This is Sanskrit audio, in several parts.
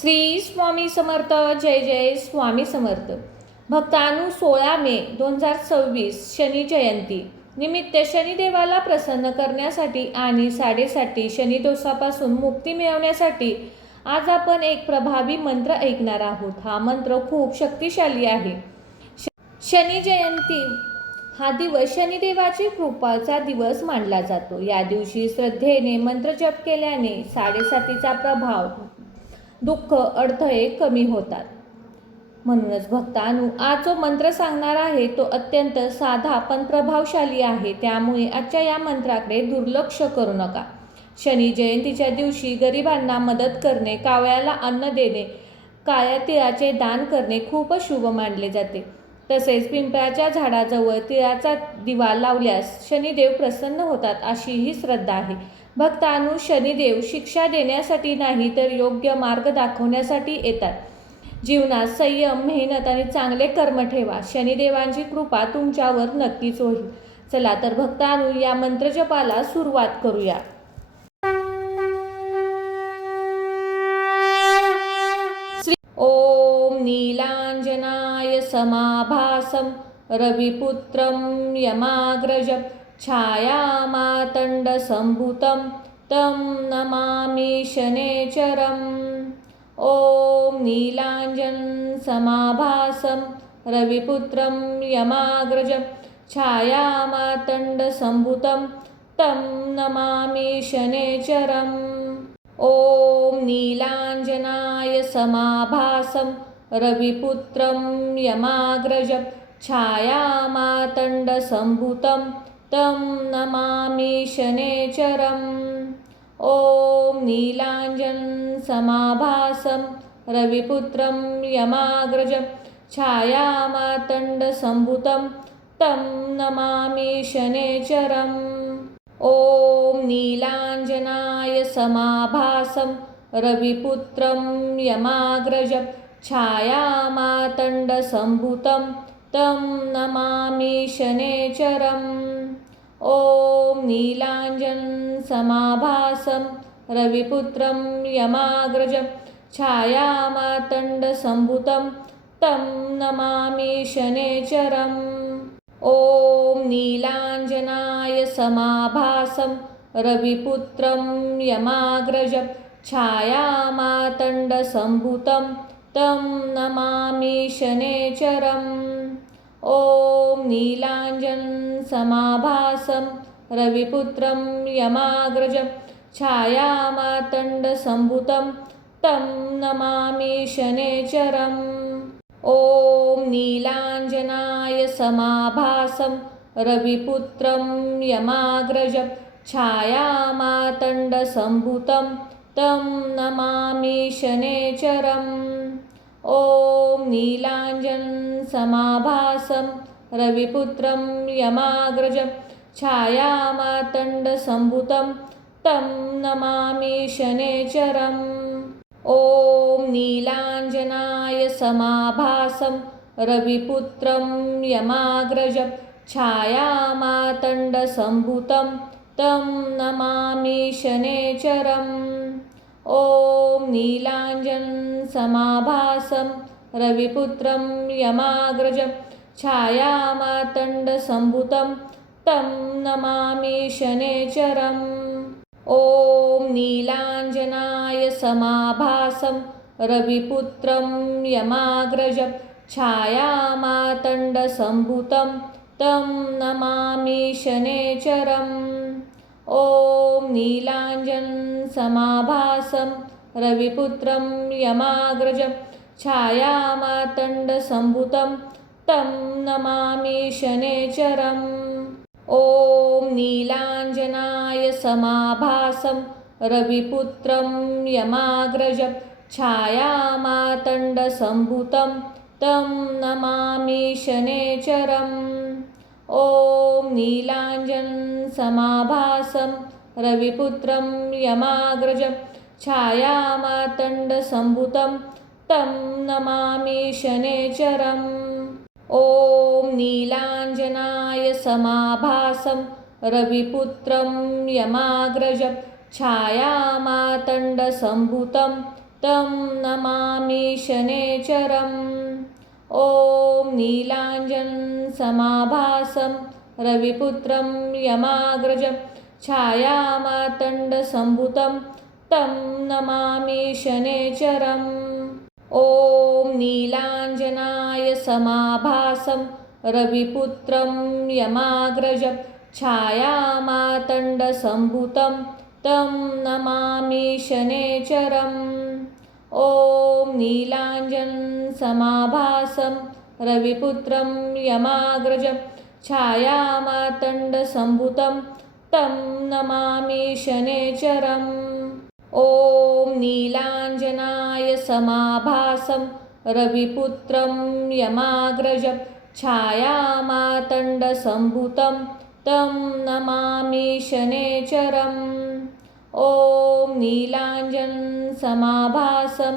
श्री स्वामी समर्थ. जय जय स्वामी समर्थ. भक्तांनो, 16 मे 2026 शनी जयंती निमित्त शनिदेवाला प्रसन्न करण्यासाठी आणि 7.5 शनिदोषापासून मुक्ती मिळवण्यासाठी आज आपण एक प्रभावी मंत्र ऐकणार आहोत. हा मंत्र खूप शक्तिशाली आहे. शनी जयंती हा दिवस शनिदेवाची कृपाचा दिवस मानला जातो. या दिवशी श्रद्धेने मंत्र जप केल्याने 7.5चा प्रभाव, दुःख, अडथळे कमी होतात. म्हणूनच भक्तांनो, आज जो मंत्र सांगणार आहे तो अत्यंत साधा पण प्रभावशाली आहे. त्यामुळे आजच्या या मंत्राकडे दुर्लक्ष करू नका. शनी जयंतीच्या दिवशी गरिबांना मदत करणे, कावळ्याला अन्न देणे, काळ्या तिळाचे दान करणे खूप शुभ मानले जाते. तसेच पिंपळाच्या झाडाजवळ तिळाचा दिवा लावल्यास शनिदेव प्रसन्न होतात, अशी ही श्रद्धा आहे. भक्तांनो, शनिदेव शिक्षा देण्यासाठी नाही तर योग्य मार्ग दाखवण्यासाठी येतात. जीवनात संयम, मेहनत आणि चांगले कर्म ठेवा. शनिदेवांची कृपा तुमच्यावर नक्कीच होईल. चला तर भक्तांनो, या मंत्रजपाला सुरुवात करूया. ओम नीलांजनाय समाभासं रविपुत्रं यमाग्रजं छायामातण्डसम्भूतं तं नमामि शनेश्वरम्. ओम नीलांजन समाभासं रविपुत्रं यमाग्रजं छायामातण्डसम्भूतं तं नमामि शनेश्वरम्. ओम नीलांजनाय समाभासं रविपुत्रं यमाग्रजं छायामातण्डसम्भूतं तं नमामि शनेश्वरम्. ओम नीलांजन समाभासं रविपुत्रं यमाग्रजं छायामातण्डसम्भूतं तं नमामि शनेश्वरम्. ओम नीलांजनाय समाभासं रविपुत्रं यमाग्रजं छायामातण्डसम्भूतं तं नमामि शनेश्वरम्. ओम नीलांजन समाभासं रविपुत्रं यमाग्रजं छायामातण्डसम्भूतं तं नमामि शनेश्वरम्. ओम नीलांजनाय समाभासं रविपुत्रं यमाग्रजं छायामातण्डसम्भूतं तं नमामि शनेश्वरम्. ओम नीलांजन समाभासं रविपुत्रं यमाग्रजं छायामातण्डसम्भूतं तं नमामि शनेश्वरम्. ओम नीलांजनाय समाभासं रविपुत्रं यमाग्रजं छायामातण्डसम्भूतं तं नमामि शनेश्वरम्. ओम नीलांजन समाभासं रविपुत्रं यमाग्रजं छायामातण्डसम्भूतं तं नमामि शनेश्वरम्. ओम नीलांजनाय समाभासं रविपुत्रं यमाग्रजं छायामातण्डसम्भूतं तं नमामि शनेश्वरम्. ओम नीलांजन समाभासं रविपुत्रं यमाग्रजं छायामातण्डसम्भूतं तं नमामि शनेश्वरम्. ओम नीलांजनाय समाभासं रविपुत्रं यमाग्रजं छायामातण्डसम्भूतं तं नमामि शनेश्वरम्. ओम नीलांजन समाभासं रविपुत्रं यमाग्रजं छायामातण्डसम्भूतं तं नमामि शनेश्वरम्. ओम नीलांजनाय समाभासं रविपुत्रं यमाग्रजं छायामातण्डसम्भूतं तं नमामि शनेश्वरम्. ओम नीलांजन समाभासं रविपुत्रं यमाग्रजं छायामातण्डसम्भूतं तं नमामि शनेश्वरम्. ओम नीलांजनाय समाभासं रविपुत्रं यमाग्रजं छायामातण्डसम्भूतं तं नमामि शनैश्चरम्। ॐ नीलाञ्जनसमाभासं रविपुत्रं यमाग्रजं छायामार्तण्डसम्भूतं तं नमामि शनैश्चरम्। ॐ नीलाञ्जनाय समाभासं रविपुत्रं यमाग्रजं छायामार्तण्डसम्भूतं तं नमामि शनैश्चरम्। ॐ नीलाञ्जनसमाभासं रविपुत्रं यमाग्रजं छायामार्तण्डसम्भूतं तं नमामि शनैश्चरम्। ॐ नीलाञ्जनाय समाभासं रविपुत्रं यमाग्रजं छायामार्तण्डसम्भूतं तं नमामि शनैश्चरम्। ॐ नीलाञ्जनसमाभासं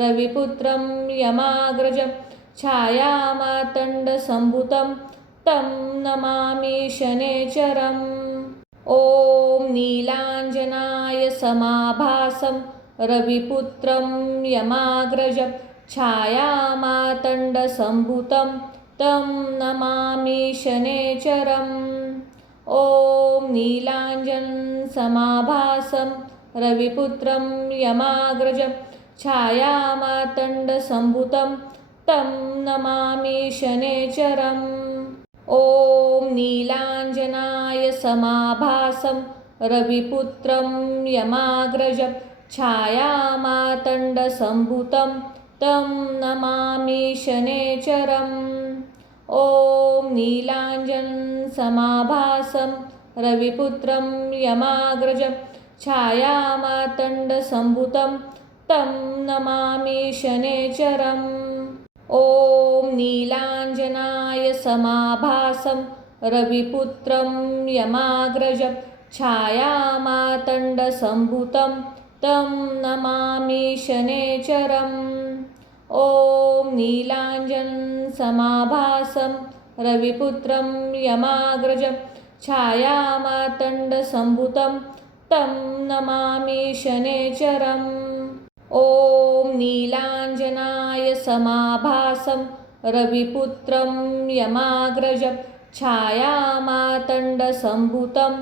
रविपुत्रं यमाग्रजं छायामार्तण्डसम्भूतं तं नमामि शनैश्चरम्। ॐ नीलाञ्जनाय समाभासं रविपुत्रं यमाग्रजं छायामार्तण्डसम्भूतं तं नमामि शनैश्चरम्। ॐ नीलाञ्जनसमाभासं रविपुत्रं यमाग्रजं छायामार्तण्डसम्भूतं तं नमामि शनैश्चरम्। ॐ नीलाञ्जनाय समाभासं रविपुत्रं यमाग्रजं छायामार्तण्डसम्भूतं तं नमामि शनैश्चरम्। ॐ नीलाञ्जनसमाभासं रविपुत्रं यमाग्रजं छायामार्तण्डसम्भूतं तं नमामि शनैश्चरम्। ॐ नीलाञ्जनाय समाभासं रविपुत्रं यमाग्रजं छायामार्तण्डसम्भूतं तं नमामि शनैश्चरम्। ॐ नीलाञ्जनसमाभासं रविपुत्रं यमाग्रजं छायामार्तण्डसम्भूतं तं नमामि शनैश्चरम्। ॐ नीलाञ्जनाय समाभासं रविपुत्रं यमाग्रजं छायामार्तण्डसम्भूतं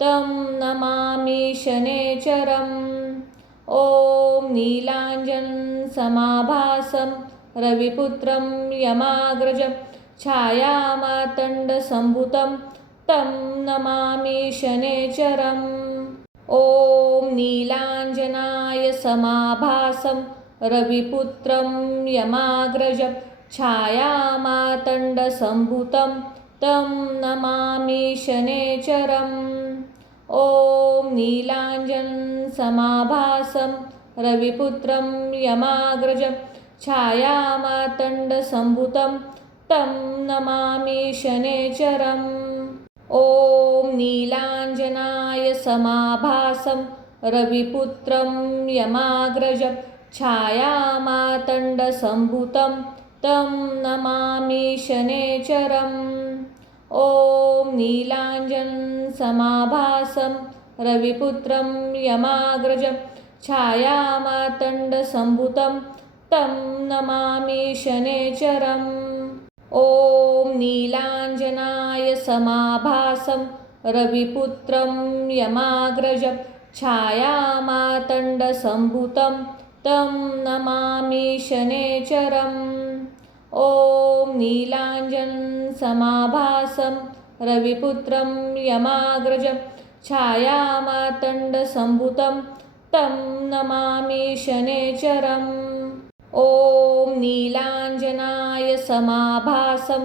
तं नमामि शनैश्चरम्। ॐ नीलाञ्जनसमाभासं रविपुत्रं यमाग्रजं छायामार्तण्डसम्भूतं तं नमामि शनैश्चरम्। ॐ नीलाञ्जनाय समाभासं रविपुत्रं यमाग्रजं छायामार्तण्डसम्भूतं तं नमामि शनैश्चरम्। ॐ नीलाञ्जनसमाभासं रविपुत्रं यमाग्रजं छायामार्तण्डसम्भूतं तं नमामि शनैश्चरम्। ॐ नीलाञ्जनाय समाभासं रविपुत्रं यमाग्रजं छायामार्तण्डसम्भूतं तं नमामि शनैश्चरम्। ॐ नीलाञ्जनसमाभासं रविपुत्रं यमाग्रजं छायामार्तण्डसम्भूतं तं नमामि शनैश्चरम्। ॐ नीलाञ्जनाय समाभासं रविपुत्रं यमाग्रजं छायामार्तण्डसम्भूतं तं नमामि शनैश्चरम्। ॐ नीलाञ्जनसमाभासं रविपुत्रं यमाग्रजं छायामार्तण्डसम्भूतं तं नमामि शनैश्चरम्। ॐ नीलाञ्जनाय समाभासं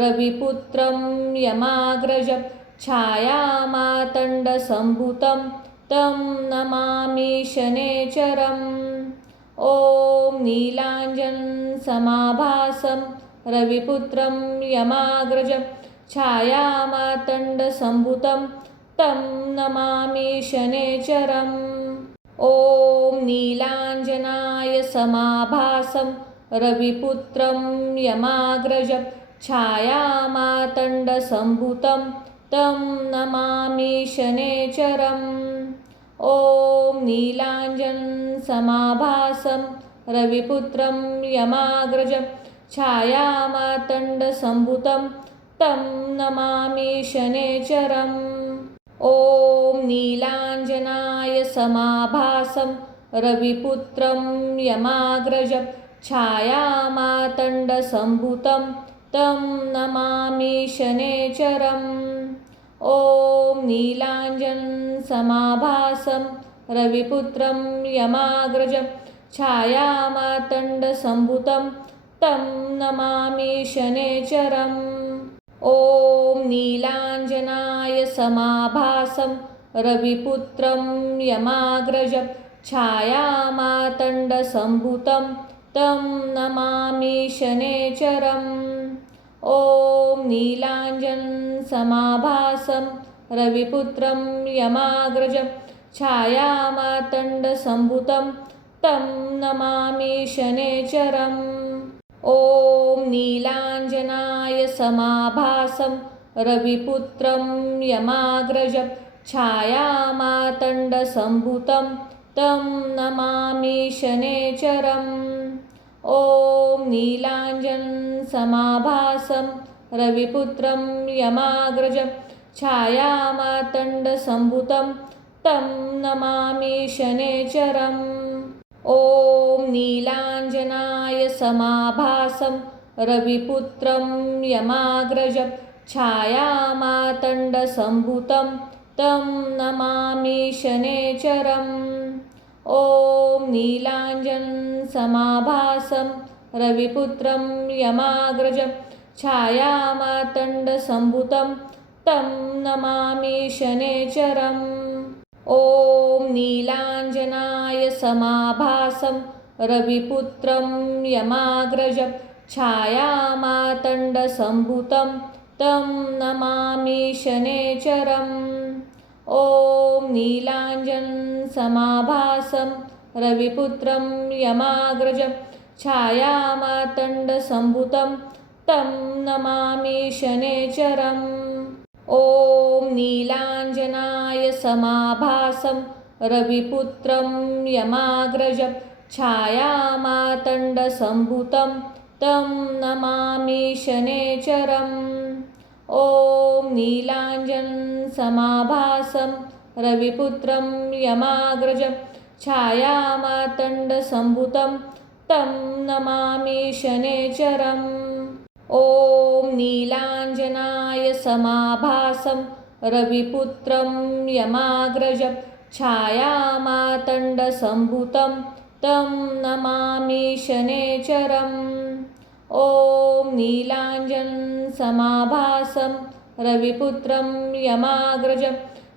रविपुत्रं यमाग्रजं छायामार्तण्डसम्भूतं तं नमामि शनैश्चरम्। ॐ नीलाञ्जनसमाभासं रविपुत्रं यमाग्रजं छायामार्तण्डसम्भूतं तं नमामि शनैश्चरम्। ॐ नीलाञ्जनाय समाभासं रविपुत्रं यमाग्रजं छायामार्तण्डसम्भूतं तं नमामि शनैश्चरम्। ॐ नीलाञ्जनं समाभासं रविपुत्रं यमाग्रजं छायामातण्डसम्भुतं तं नमामि शनैश्चरम्। ॐ नीलाञ्जनाय समाभासं रविपुत्रं यमाग्रजं छायामातण्डसम्भुतं तं नमामि शनैश्चरम्। ॐ नीलाञ्जनं समाभासं रविपुत्रं यमाग्रजं छायामातण्डसम्भुतं तं नमामि शनैश्चरम्। ॐ नीलाञ्जनाय समाभासं रविपुत्रं यमाग्रजं छायामातण्डसम्भुतं तं नमामि शनैश्चरम्। ॐ नीलाञ्जनं समाभासं रविपुत्रं यमाग्रजं छायामातण्डसम्भुतं तं नमामि शनैश्चरम्। ॐ नीलाञ्जनाय समाभासं रविपुत्रं यमाग्रजं छायामातण्डसम्भुतं तं नमामि शनैश्चरम्। ॐ नीलाञ्जनं समाभासं रविपुत्रं यमाग्रजं छायामातण्डसम्भुतं तं नमामि शनैश्चरम्। ॐ नीलाञ्जनाय समाभासं रविपुत्रं यमाग्रजं छायामातण्डसम्भुतं तं नमामि शनैश्चरम्। ॐ नीलाञ्जनं समाभासं रविपुत्रं यमाग्रजं छायामातण्डसम्भुतं तं नमामि शनैश्चरम्। ॐ नीलाञ्जनाय समाभासं रविपुत्रं यमाग्रजं छायामातण्डसम्भुतं तं नमामि शनैश्चरम्। ॐ नीलाञ्जनं समाभासं रविपुत्रं यमाग्रजं छायामातण्डसम्भुतं तं नमामि शनैश्चरम्। ॐ नीलाञ्जनाय समाभासं रविपुत्रं यमाग्रजं छायामातण्डसम्भुतं तं नमामि शनैश्चरम्। ॐ नीलाञ्जनं समाभासं रविपुत्रं यमाग्रजं छायामातण्डसम्भुतं तं नमामि शनैश्चरम्। ॐ नीलाञ्जनाय समाभासं रविपुत्रं यमाग्रजं छायामातण्डसम्भुतं तं नमामि शनैश्चरम्। ॐ नीलाञ्जनं समाभासं रविपुत्रं यमाग्रजं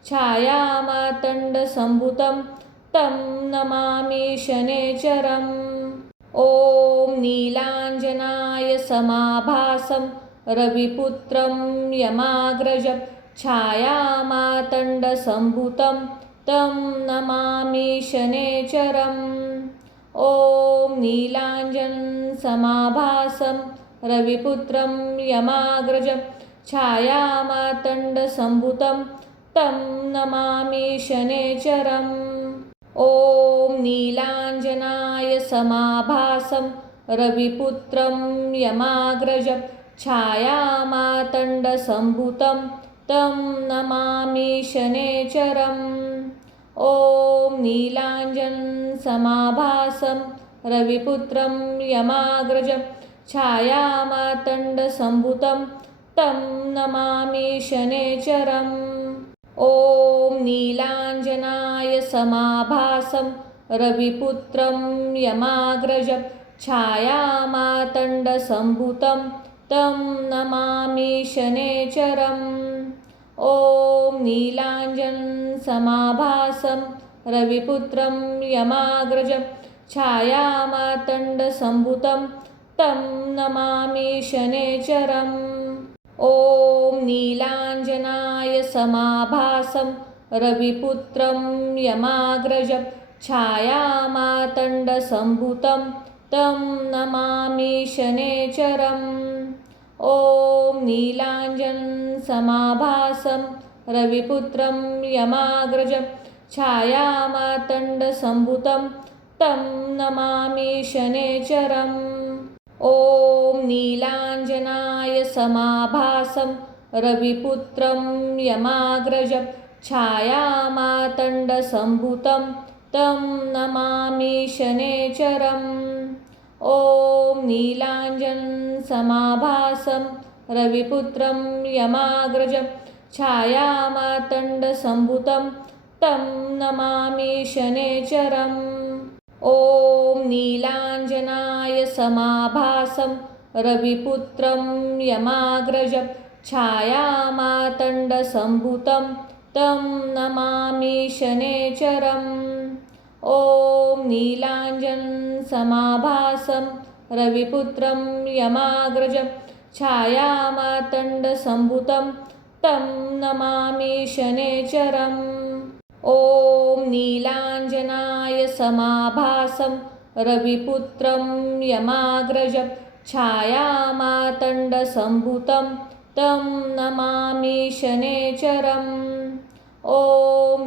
छायामातण्डसम्भुतं तं नमामि शनैश्चरम्। ॐ नीलाञ्जनाय समाभासं रविपुत्रं यमाग्रजं छायामातण्डसम्भुतं तं नमामि शनैश्चरम्। ॐ नीलाञ्जनं समाभासं रविपुत्रं यमाग्रजं छायामातण्डसम्भुतं तं नमामि शनैश्चरम्। ॐ नीलाञ्जनाय समाभासं रविपुत्रं यमाग्रजं छायामातण्डसम्भुतं तं नमामि शनैश्चरम्। ॐ नीलाञ्जनं समाभासं रविपुत्रं यमाग्रजं छायामातण्डसम्भुतं तं नमामि शनैश्चरम्। ॐ नीलाञ्जनाय समाभासं रविपुत्रं यमाग्रजं छायामातण्डसम्भुतं तं नमामि शनैश्चरम्। ॐ नीलाञ्जनं समाभासं रविपुत्रं यमाग्रजं छायामातण्डसम्भुतं तं नमामि शनैश्चरम्। ॐ नीलाञ्जनाय समाभासं रविपुत्रं यमाग्रजं छायामातण्डसम्भुतं तं नमामि शनैश्चरम्। ॐ नीलाञ्जनं समाभासं रविपुत्रं यमाग्रजं छायामातण्डसम्भुतं तं नमामि शनैश्चरम्। ॐ नीलाञ्जनाय समाभासं रविपुत्रं यमाग्रजं छायामातण्डसम्भुतं तं नमामि शनैश्चरम्। ॐ नीलाञ्जनं समाभासं रविपुत्रं यमाग्रजं छायामातण्डसम्भुतं तं नमामि शनैश्चरम्। ॐ नीलाञ्जनाय समाभासं रविपुत्रं यमाग्रजं छायामातण्डसम्भुतं तं नमामि शनैश्चरम्। ॐ नीलाञ्जनं समाभासं रविपुत्रं यमाग्रजं छायामातण्डसम्भुतं तं नमामि शनैश्चरम्। ॐ नीलाञ्जनाय समाभासं रविपुत्रं यमाग्रजं छायामातण्डसम्भुतं तं नमामि शनैश्चरम्। ॐ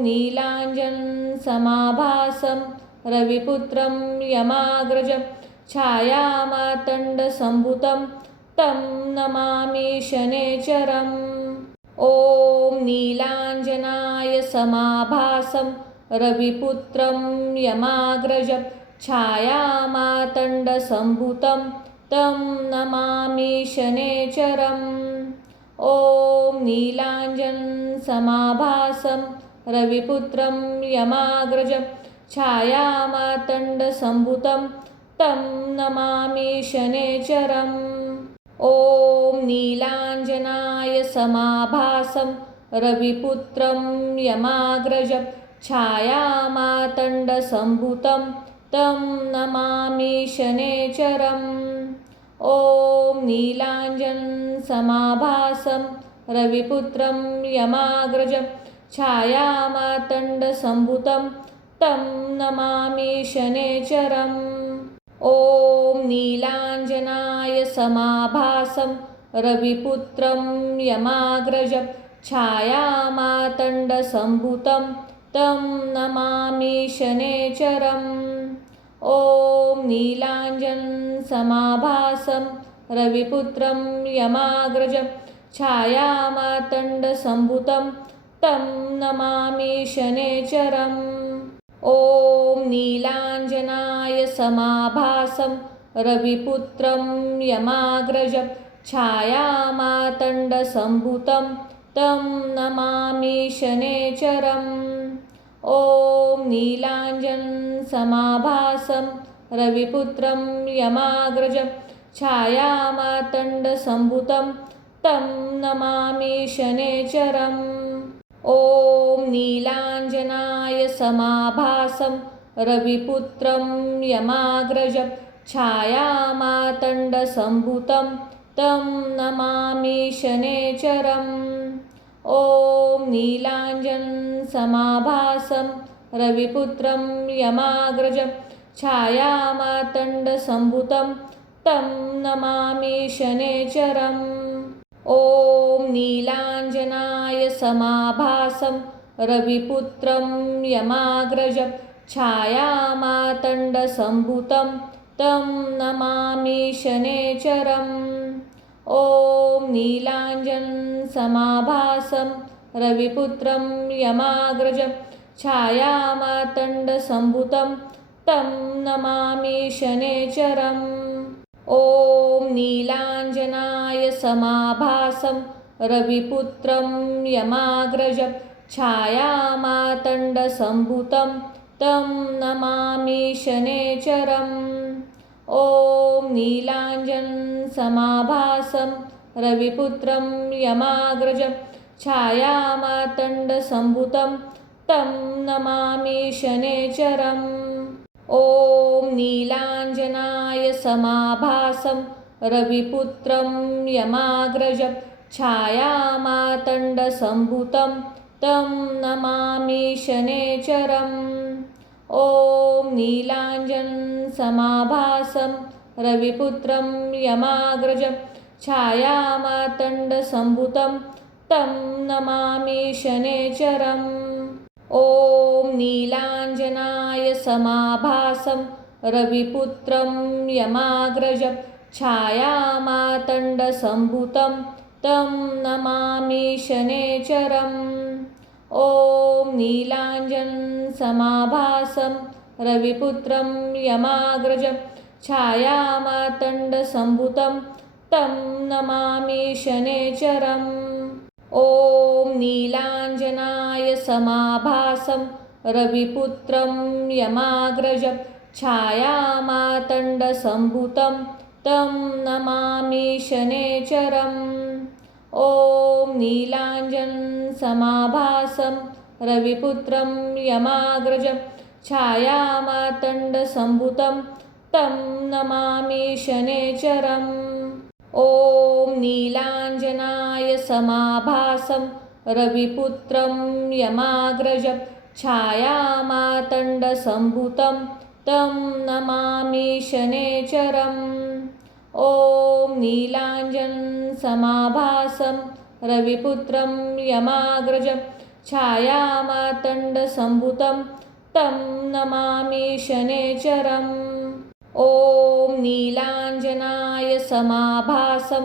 नीलाञ्जनं समाभासं रविपुत्रं यमाग्रजं छायामातण्डसम्भुतं तं नमामि शनैश्चरम्। ॐ नीलाञ्जनाय समाभासं रविपुत्रं यमाग्रजं छायामातण्डसम्भुतं तं नमामि शनैश्चरम्। ॐ नीलाञ्जनं समाभासं रविपुत्रं यमाग्रजं छायामातण्डसम्भुतं तं नमामि शनैश्चरम्। ॐ नीलाञ्जनाय समाभासं रविपुत्रं यमाग्रजं छायामातण्डसम्भुतं तं नमामि शनैश्चरम्। ॐ नीलाञ्जनं समाभासं रविपुत्रं यमाग्रजं छायामातण्डसम्भुतं तं नमामि शनैश्चरम्। ॐ नीलाञ्जनाय समाभासं रविपुत्रं यमाग्रजं छायामातण्डसम्भुतं तं नमामि शनैश्चरम्। ॐ नीलाञ्जनं समाभासं रविपुत्रं यमाग्रजं छायामातण्डसम्भुतं तं नमामि शनैश्चरम्। ॐ नीलाञ्जनाय समाभासं रविपुत्रं यमाग्रजं छायामातण्डसम्भुतं तं नमामि शनैश्चरम्। ॐ नीलाञ्जनं समाभासं रविपुत्रं यमाग्रजं छायामातण्डसम्भुतं तं नमामि शनैश्चरम्। ॐ नीलाञ्जनाय समाभासं रविपुत्रं यमाग्रजं छायामातण्डसम्भुतं तं नमामि शनैश्चरम्। ॐ नीलाञ्जनं समाभासं रविपुत्रं यमाग्रजं छायामातण्डसम्भुतं तं नमामि शनैश्चरम्। ॐ नीलाञ्जनाय समाभासं रविपुत्रं यमाग्रजं छायामातण्डसम्भुतं तं नमामि शनैश्चरम्। ॐ नीलाञ्जनं समाभासं रविपुत्रं यमाग्रजं छायामातण्डसम्भुतं तं नमामि शनैश्चरम्। ॐ नीलाञ्जनाय समाभासं रविपुत्रं यमाग्रजं छायामातण्डसम्भुतं तं नमामि शनैश्चरम्। ॐ नीलाञ्जनं समाभासं रविपुत्रं यमाग्रजं छायामातण्डसम्भुतं तं नमामि शनैश्चरम्। ॐ नीलाञ्जनाय समाभासं रविपुत्रं यमाग्रजं छायामातण्डसम्भुतं तं नमामि शनैश्चरम्। ॐ नीलाञ्जनं समाभासं रविपुत्रं यमाग्रजं छायामातण्डसम्भुतं तं नमामि शनैश्चरम्। ॐ नीलाञ्जनाय समाभासं रविपुत्रं यमाग्रजं छायामातण्डसम्भुतं तं नमामि शनेश्वरम्। ॐ नीलाञ्जनं समाभासं रविपुत्रं यमाग्रजं छायामातण्डसम्भुतं तं नमामि शनेश्वरम्। ॐ नीलाञ्जनाय समाभासं रविपुत्रं यमाग्रजं छायामातण्डसम्भुतं तं नमामि शनेश्वरम्। ॐ नीलाञ्जनं समाभासं रविपुत्रं यमाग्रजं छायामातण्डसम्भुतं तं नमामि शनेश्वरम्। ॐ नीलाञ्जनाय समाभासं रविपुत्रं यमाग्रजं छायामातण्डसम्भुतं तं नमामि शनेश्वरम्। ॐ नीलाञ्जनं समाभासं रविपुत्रं यमाग्रजं छायामातण्डसम्भुतं तं नमामि शनेश्वरम्। ॐ नीलाञ्जनाय समाभासं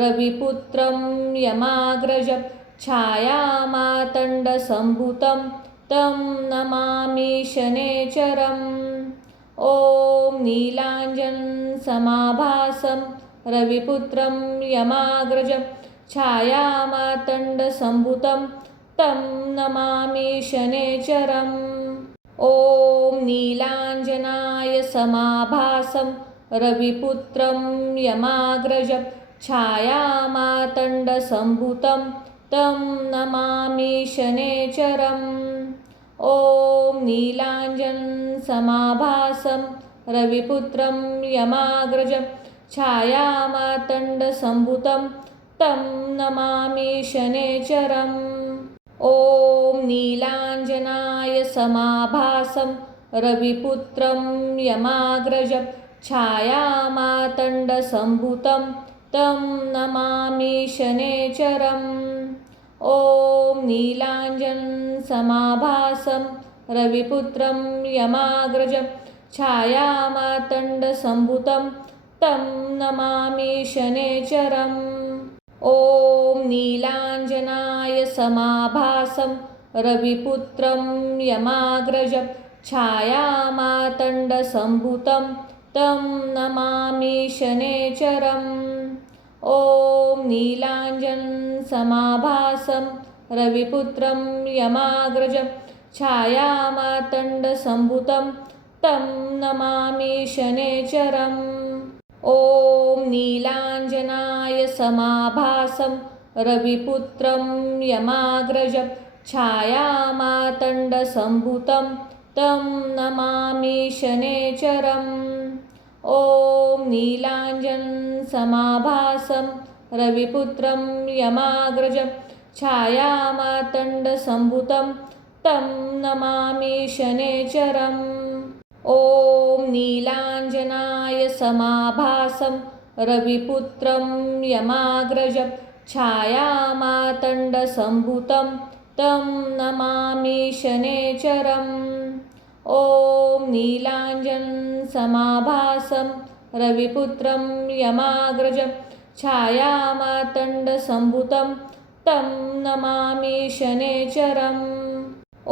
रविपुत्रं यमाग्रजं छायामातण्डसम्भुतं तं नमामि शनेश्वरम्। ॐ नीलाञ्जनं समाभासं रविपुत्रं यमाग्रजं छायामातण्डसम्भुतं तं नमामि शनेश्वरम्। ॐ नीलाञ्जनाय समाभासं रविपुत्रं यमाग्रजं छायामातण्डसम्भुतं तं नमामि शनेश्वरम्। ॐ नीलाञ्जनं समाभासं रविपुत्रं यमाग्रजं छायामातण्डसम्भुतं तं नमामि शनेश्वरम्। ॐ नीलाञ्जनाय समाभासं रविपुत्रं यमाग्रजं छायामातण्डसम्भुतं तं नमामि शनेश्वरम्। ॐ नीलाञ्जनं समाभासं रविपुत्रं यमाग्रजं छायामातण्डसम्भुतं तं नमामि शनेश्वरम्। ॐ नीलाञ्जनाय समाभासं रविपुत्रं यमाग्रजं छायामातण्डसम्भुतं तं नमामि शनेश्वरम्। ॐ नीलाञ्जनं समाभासं रविपुत्रं यमाग्रजं छायामातण्डसम्भुतं तं नमामि शनेश्वरम्। ॐ नीलाञ्जनाय समाभासं रविपुत्रं यमाग्रजं छायामातण्डसम्भुतं तं नमामि शनेश्वरम्। ॐ नीलाञ्जनं समाभासं रविपुत्रं यमाग्रजं छायामातण्डसम्भुतं तं नमामि शनेश्वरम्। ॐ नीलाञ्जनाय समाभासं रविपुत्रं यमाग्रजं छायामातण्डसम्भुतं तं नमामि शनेश्वरम्। ॐ नीलाञ्जनं समाभासं रविपुत्रं यमाग्रजं छायामातण्डसम्भुतं तं नमामि शनेश्वरम्। ॐ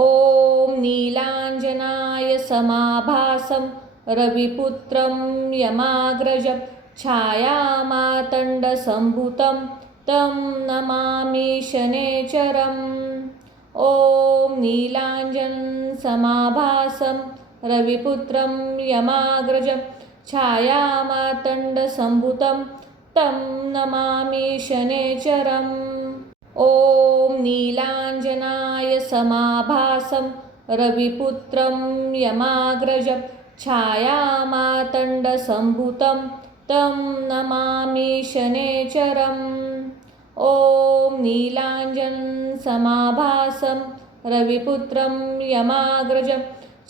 नीलाञ्जनाय समाभासं रविपुत्रं यमाग्रजं छायामातण्डसम्भुतं तं नमामि शनेश्वरम्। ॐ नीलाञ्जनं समाभासं रविपुत्रं यमाग्रजं छायामातण्डसम्भुतं तं नमामि शनेश्वरम्। ॐ नीलाञ्जनाय समाभासं रविपुत्रं यमाग्रजं छायामातण्डसम्भुतं तं नमामि शनेश्वरम्। ॐ नीलाञ्जनं समाभासं रविपुत्रं यमाग्रजं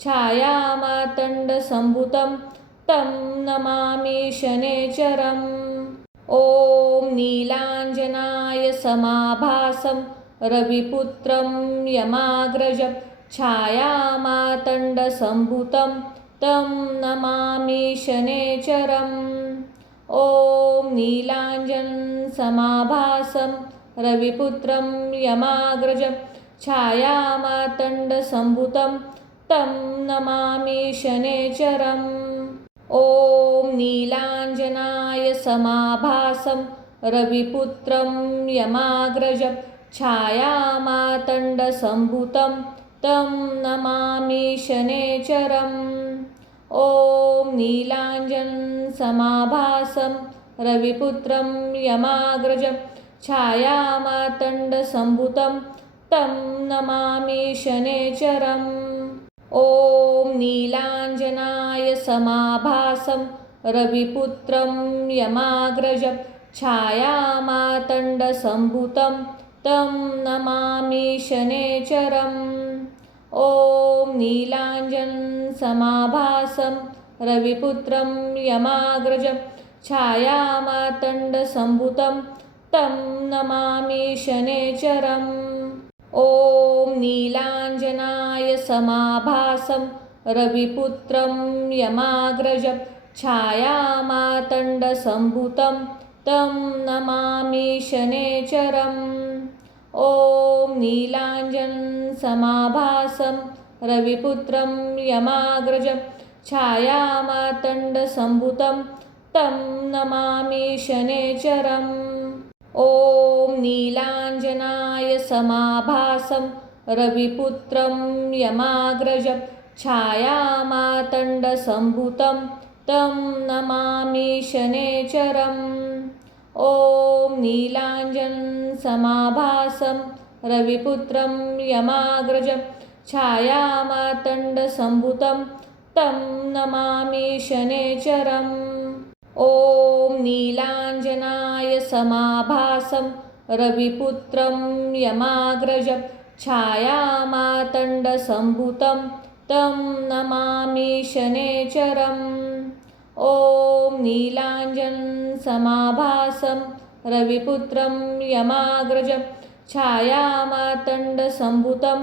छायामातण्डसम्भुतं तं नमामि शनेश्वरम्। ॐ नीलाञ्जनाय समाभासं रविपुत्रं यमाग्रजं छायामातण्डसम्भूतं तं नमामि शनेश्वरम्। ॐ नीलाञ्जनसमाभासं रविपुत्रं यमाग्रजं छायामातण्डसम्भूतं तं नमामि शनेश्वरम्। ॐ नीलाञ्जनाय समाभासं रविपुत्रं यमाग्रजं छायामातण्डसम्भूतं तं नमामि शनेश्वरम्। ॐ नीलाञ्जनसमाभासं रविपुत्रं यमाग्रजं छायामातण्डसम्भूतं तं नमामि शनेश्वरम्। ॐ नीलाञ्जनाय समाभासं रविपुत्रं यमाग्रजं छायामातण्डसम्भूतं तं नमामि शनेश्वरम्। ॐ नीलाञ्जनसमाभासं रविपुत्रं यमाग्रजं छायामातण्डसम्भूतं तं नमामि शनेश्वरम्। ॐ नीलाञ्जनाय समाभासं रविपुत्रं यमाग्रजं छायामातण्डसम्भूतं तं नमामि शनेश्वरम्। ॐ नीलाञ्जनसमाभासं रविपुत्रं यमाग्रजं छायामातण्डसम्भूतं तं नमामि शनेश्वरम्। ॐ नीलाञ्जनाय समाभासं रविपुत्रं यमाग्रजं छायामातण्डसम्भूतं तं नमामि शनेश्वरम्। ॐ नीलाञ्जनसमाभासं रविपुत्रं यमाग्रजं छायामातण्डसम्भूतं तं नमामि शनेश्वरम्। ॐ नीलाञ्जनाय समाभासं रविपुत्रं यमाग्रजं छायामातण्डसम्भूतं तं नमामि शनेश्वरम्। ॐ नीलाञ्जनसमाभासं रविपुत्रं यमाग्रजं छायामातण्डसम्भूतं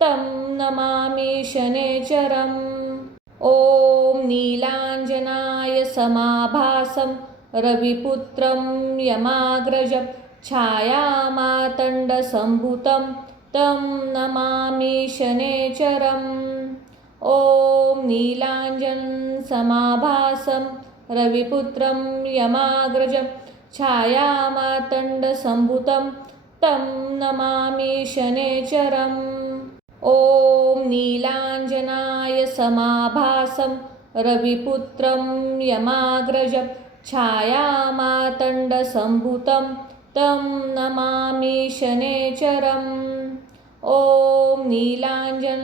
तं नमामि शनेश्वरम्। ॐ नीलाञ्जनाय समाभासं रविपुत्रं यमाग्रजं छायामातण्डसम्भूतं तं नमामि शनेश्वरम्। ॐ नीलाञ्जनसमाभासं रविपुत्रं यमाग्रजं छायामातण्डसम्भूतं तं नमामि शनेश्वरम्। ॐ नीलाञ्जनाय समाभासं रविपुत्रं यमाग्रजं छायामातण्डसम्भूतं तं नमामि शनेश्वरम्। ॐ नीलाञ्जनसमाभासं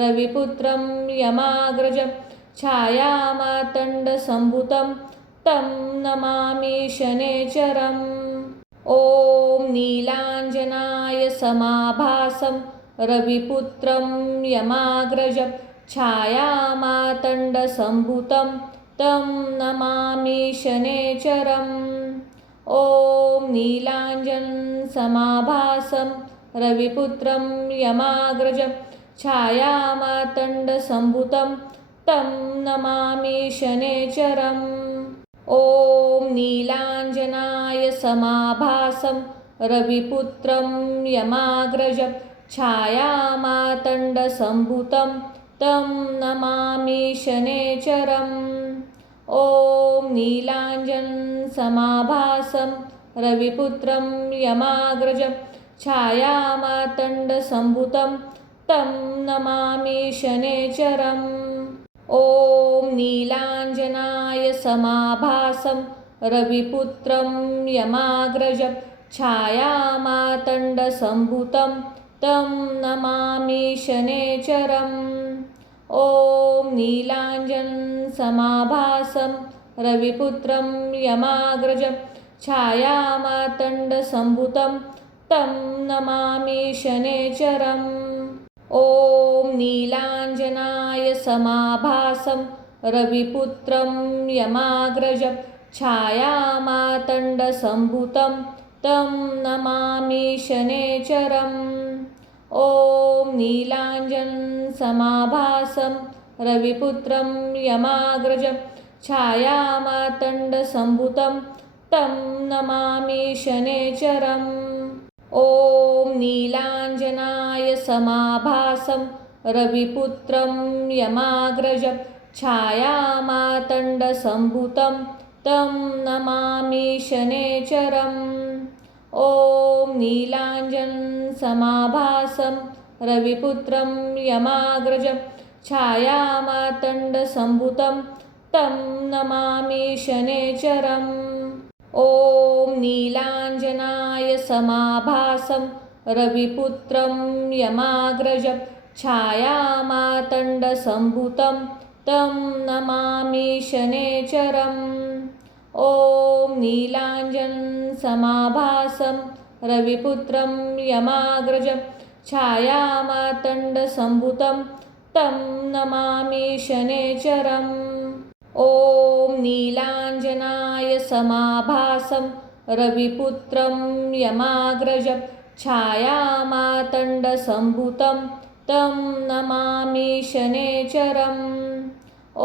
रविपुत्रं यमाग्रजं छायामातण्डसम्भूतं तं नमामि शनेश्वरम्। ॐ नीलाञ्जनाय समाभासं रविपुत्रं यमाग्रजं छायामातण्डसम्भूतं तं नमामि शनेश्वरम्। ॐ नीलाञ्जनसमाभासं रविपुत्रं यमाग्रजं छायामातण्डसम्भूतं तं नमामि शनेश्वरम्। ॐ नीलाञ्जनाय समाभासं रविपुत्रं यमाग्रजं छायामातण्डसम्भूतं तं नमामि शनेश्वरम्। ॐ नीलाञ्जनसमाभासं रविपुत्रं यमाग्रजं छायामातण्डसम्भूतं तं नमामि शनेश्वरम्। ॐ नीलाञ्जनाय समाभासं रविपुत्रं यमाग्रजं छायामातण्डसम्भूतं तं नमामि शनेश्वरम्। ॐ नीलाञ्जनसमाभासं रविपुत्रं यमाग्रजं छायामातण्डसम्भूतं तं नमामि शनेश्वरम्। ॐ नीलाञ्जनाय समाभासं रविपुत्रं यमाग्रजं छायामातण्डसम्भूतं तं नमामि शनेश्वरम्। ॐ नीलाञ्जनं समाभासं रविपुत्रं यमाग्रजं छायामातण्डसम्भुतं तं नमामि शनैश्चरम्। ॐ नीलाञ्जनाय समाभासं रविपुत्रं यमाग्रजं छायामातण्डसम्भुतं तं नमामि शनैश्चरम्। ॐ नीलाञ्जनं समाभासं रविपुत्रं यमाग्रजं छायामातण्डसम्भुतं तं नमामि शनैश्चरम्। ॐ नीलाञ्जनाय समाभासं रविपुत्रं यमाग्रजं छायामातण्डसम्भुतं तं नमामि शनैश्चरम्। ॐ नीलाञ्जनं समाभासं रविपुत्रं यमाग्रजं छायामातण्डसम्भुतं तं नमामि शनैश्चरम्। ॐ नीलाञ्जनाय समाभासं रविपुत्रं यमाग्रजं छायामातण्डसम्भुतं तं नमामि शनैश्चरम्। ॐ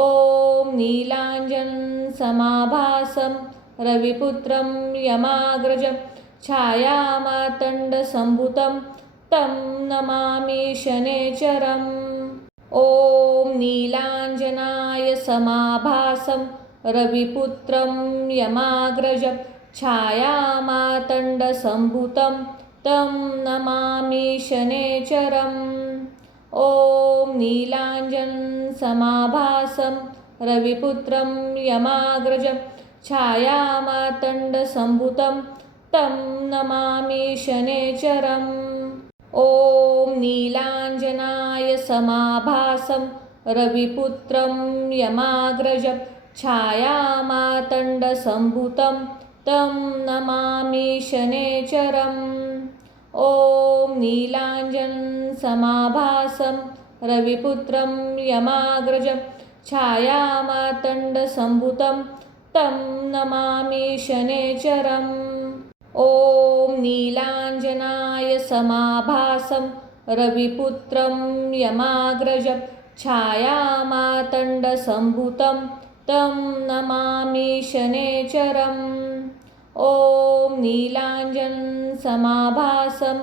नीलाञ्जनं समाभासं रविपुत्रं यमाग्रजं छायामातण्डसम्भुतं तं नमामि शनैश्चरम्। ॐ नीलाञ्जनाय समाभासं रविपुत्रं यमाग्रजं छायामातण्डसम्भुतं तं नमामि शनैश्चरम्। ॐ नीलाञ्जनं समाभासं रविपुत्रं यमाग्रजं छायामातण्डसम्भुतं तं नमामि शनैश्चरम्। ॐ नीलाञ्जनाय समाभासं रविपुत्रं यमाग्रजं छायामातण्डसम्भुतं तं नमामि शनैश्चरम्। ॐ नीलाञ्जनं समाभासं रविपुत्रं यमाग्रजं छायामातण्डसम्भुतं तं नमामि शनैश्चरम्। ॐ नीलाञ्जनाय समाभासं रविपुत्रं यमाग्रजं छायामातण्डसम्भुतं तं नमामि शनैश्चरम्। ॐ नीलाञ्जनं समाभासं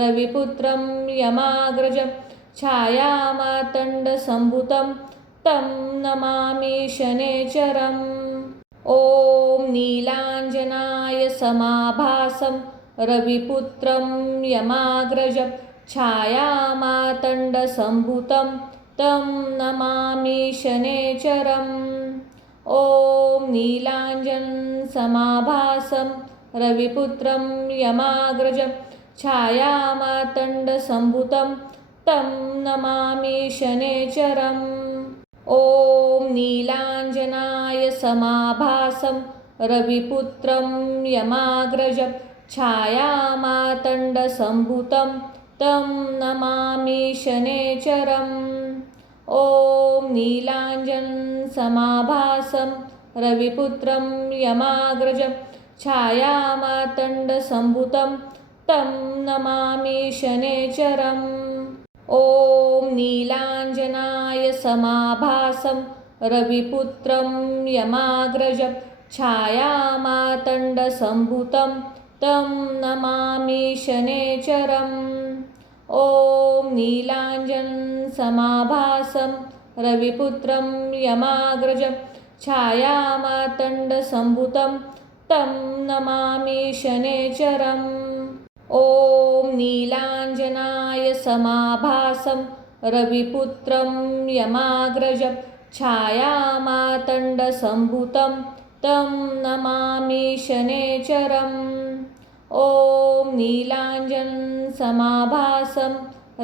रविपुत्रं यमाग्रजं छायामातण्डसम्भुतं तं नमामि शनैश्चरम्। ॐ नीलाञ्जनाय समाभासं रविपुत्रं यमाग्रजं छायामातण्डसम्भुतं तं नमामि शनैश्चरम्। ॐ नीलाञ्जनं समाभासं रविपुत्रं यमाग्रजं छायामातण्डसम्भुतं तं नमामि शनैश्चरम्। ॐ नीलाञ्जनाय समाभासं रविपुत्रं यमाग्रजं छायामातण्डसम्भुतं तं नमामि शनैश्चरम्। ॐ नीलाञ्जनं समाभासं रविपुत्रं यमाग्रजं छायामातण्डसम्भुतं तं नमामि शनैश्चरम्। ॐ नीलाञ्जनाय समाभासं रविपुत्रं यमाग्रजं छायामातण्डसम्भुतं तं नमामि शनैश्चरम्। ॐ नीलाञ्जनं समाभासं रविपुत्रं यमाग्रजं छायामातण्डसम्भुतं तं नमामि शनैश्चरम्। ॐ नीलाञ्जनाय समाभासं रविपुत्रं यमाग्रजं छायामातण्डसम्भुतं तं नमामि शनैश्चरम्। ॐ नीलाञ्जनं समाभासं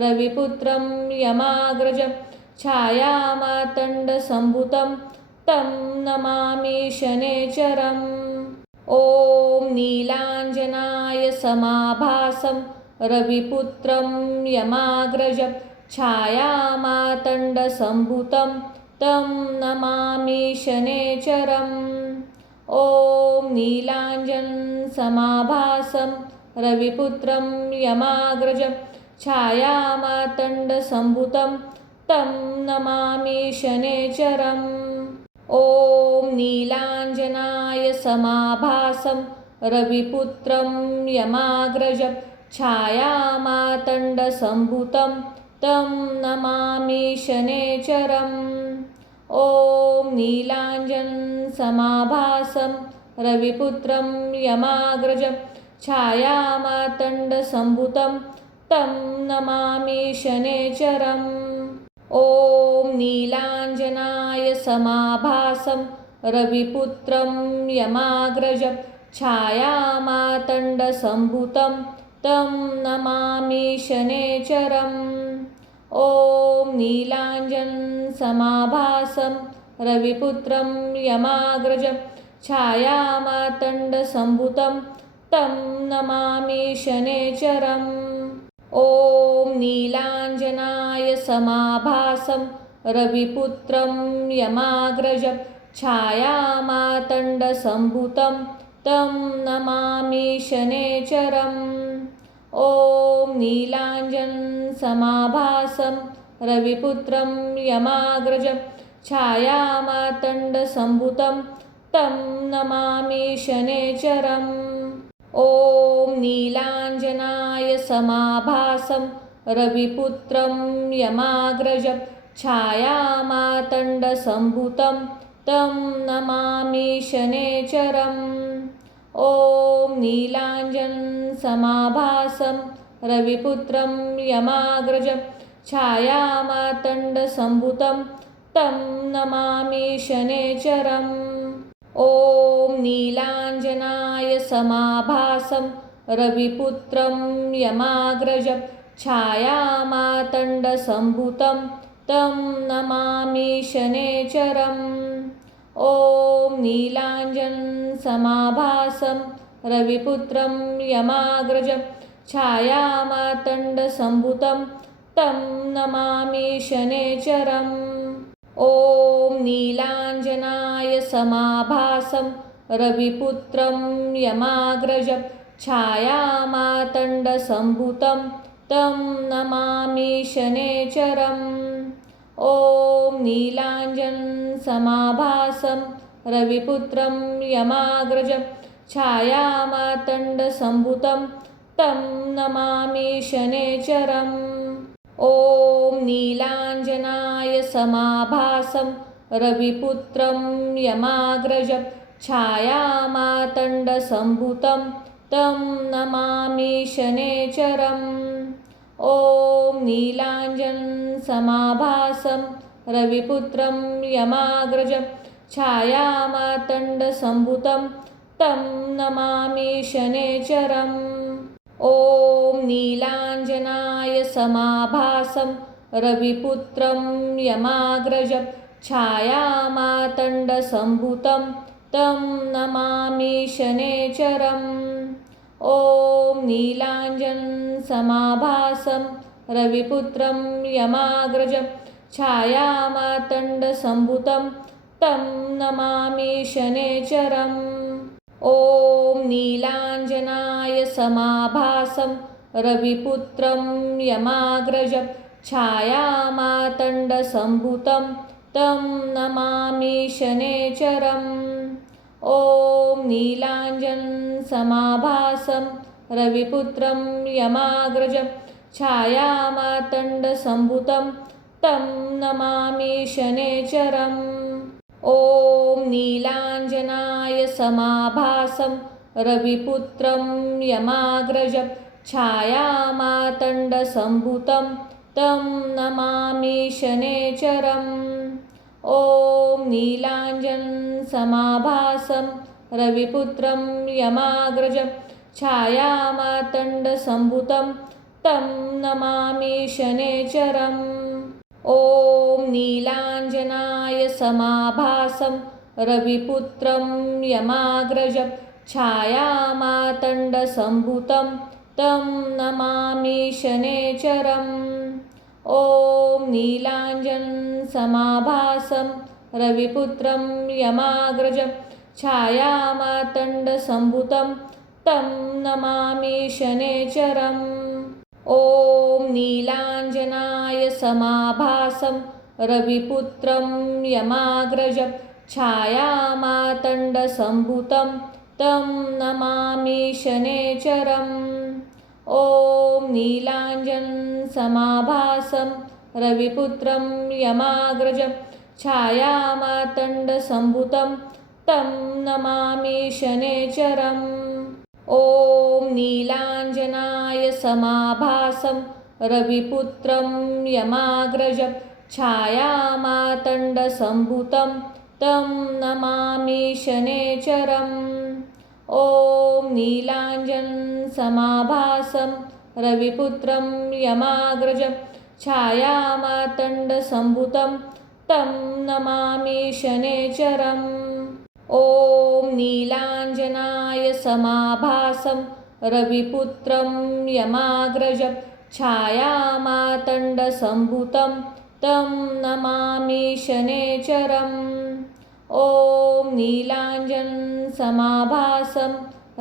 रविपुत्रं यमाग्रजं छायामातण्डसम्भुतं तं नमामि शनैश्चरम्। ॐ नीलाञ्जनाय समाभासं रविपुत्रं यमाग्रजं छायामातण्डसम्भुतं तं नमामि शनैश्चरम्। ॐ नीलाञ्जनं समाभासं रविपुत्रं यमाग्रजं छायामातण्डसम्भुतं तं नमामि शनैश्चरम्। ॐ नीलाञ्जनाय समाभासं रविपुत्रं यमाग्रजं छायामातण्डसम्भुतं तं नमामि शनैश्चरम्। ॐ नीलाञ्जनं समाभासं रविपुत्रं यमाग्रजं छायामातण्डसम्भुतं तं नमामि शनैश्चरम्। ॐ नीलाञ्जनाय समाभासं रविपुत्रं यमाग्रजं छायामातण्डसम्भुतं तं नमामि शनैश्चरम्। ॐ नीलाञ्जनं समाभासं रविपुत्रं यमाग्रजं छायामातण्डसम्भुतं तं नमामि शनैश्चरम्। ॐ नीलाञ्जनाय समाभासं रविपुत्रं यमाग्रजं छायामातण्डसम्भुतं तं नमामि शनैश्चरम्। ॐ नीलाञ्जनं समाभासं रविपुत्रं यमाग्रजं छायामातण्डसम्भुतं तं नमामि शनैश्चरम्। ॐ नीलाञ्जनाय समाभासं रविपुत्रं यमाग्रजं छायामातण्डसम्भुतं तं नमामि शनैश्चरम्। ॐ नीलाञ्जनं समाभासं रविपुत्रं यमाग्रजं छायामातण्डसम्भुतं तं नमामि शनैश्चरम्। ॐ नीलाञ्जनाय समाभासं रविपुत्रं यमाग्रजं छायामातण्डसम्भुतं तं नमामि शनैश्चरम्। ॐ नीलाञ्जनं समाभासं रविपुत्रं यमाग्रजं छायामातण्डसम्भुतं तं नमामि शनैश्चरम्। ॐ नीलाञ्जनाय समाभासं रविपुत्रं यमाग्रजं छायामातण्डसम्भुतं तं नमामि शनैश्चरम्। ॐ नीलाञ्जनं समाभासं रविपुत्रं यमाग्रजं छायामातण्डसम्भुतं तं नमामि शनैश्चरम्। ॐ नीलाञ्जनाय समाभासं रविपुत्रं यमाग्रजं छायामातण्डसम्भुतं तं नमामि शनैश्चरम्। ॐ नीलाञ्जनं समाभासं रविपुत्रं यमाग्रजं छायामातण्डसम्भुतं तं नमामि शनैश्चरम्। ॐ नीलाञ्जनाय समाभासं रविपुत्रं यमाग्रजं छायामातण्डसम्भुतं तं नमामि शनैश्चरम्। ॐ नीलाञ्जनं समाभासं रविपुत्रं यमाग्रजं छायामातण्डसम्भुतं तं नमामि शनैश्चरम्। ॐ नीलाञ्जनाय समाभासं रविपुत्रं यमाग्रजं छायामातण्डसम्भुतं तं नमामि शनैश्चरम्। ॐ नीलाञ्जनं समाभासं रविपुत्रं यमाग्रजं छायामातण्डसम्भुतं तं नमामि शनैश्चरम्। ॐ नीलाञ्जनाय समाभासं रविपुत्रं यमाग्रजं छायामातण्डसम्भुतं तं नमामि शनैश्चरम्। ॐ नीलाञ्जनं समाभासं रविपुत्रं यमाग्रजं छायामातण्डसम्भुतं तं नमामि शनैश्चरम्। ॐ नीलाञ्जनाय समाभासं रविपुत्रं यमाग्रजं छायामातण्डसम्भुतं तं नमामि शनैश्चरम्। ॐ नीलाञ्जनं समाभासं रविपुत्रं यमाग्रजं छायामातण्डसम्भुतं तं नमामि शनैश्चरम्। ॐ नीलाञ्जनाय समाभासं रविपुत्रं यमाग्रजं छायामातण्डसम्भुतं तं नमामि शनेश्वरम्। ॐ नीलाञ्जनं समाभासं रविपुत्रं यमाग्रजं छायामातण्डसम्भुतं तं नमामि शनेश्वरम्। ॐ नीलाञ्जनाय समाभासं रविपुत्रं यमाग्रजं छायामातण्डसम्भुतं तं नमामि शनेश्वरम्। ॐ नीलाञ्जनं समाभासं रविपुत्रं यमाग्रजं छायामातण्डसम्भुतं तं नमामि शनेश्वरम्। ॐ नीलाञ्जनाय समाभासं रविपुत्रं यमाग्रजं छायामातण्डसम्भुतं तं नमामि शनेश्वरम्। ॐ नीलाञ्जनं समाभासं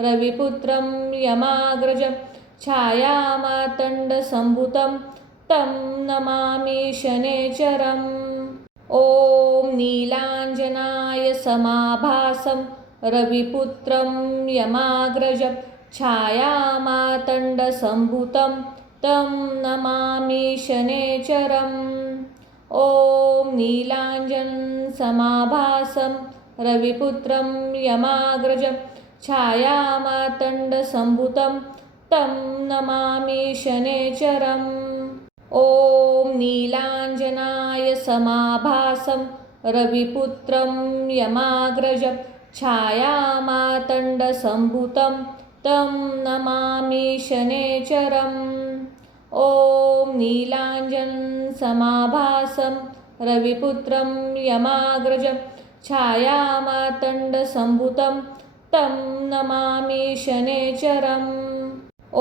रविपुत्रं यमाग्रजं छायामातण्डसम्भुतं तं नमामि शनेश्वरम्। ॐ नीलाञ्जनाय समाभासं रविपुत्रं यमाग्रजं छायामातण्डसम्भुतं तं नमामि शनेश्वरम्। ॐ नीलाञ्जनं समाभासं रविपुत्रं यमाग्रजं छायामातण्डसम्भुतं तं नमामि शनेश्वरम्। ॐ नीलाञ्जनाय समाभासं रविपुत्रं यमाग्रजं छायामातण्डसम्भुतं तं नमामि शनेश्वरम्। ॐ नीलाञ्जनं समाभासं रविपुत्रं यमाग्रजं छायामातण्डसम्भुतं तं नमामि शनेश्वरम्। ॐ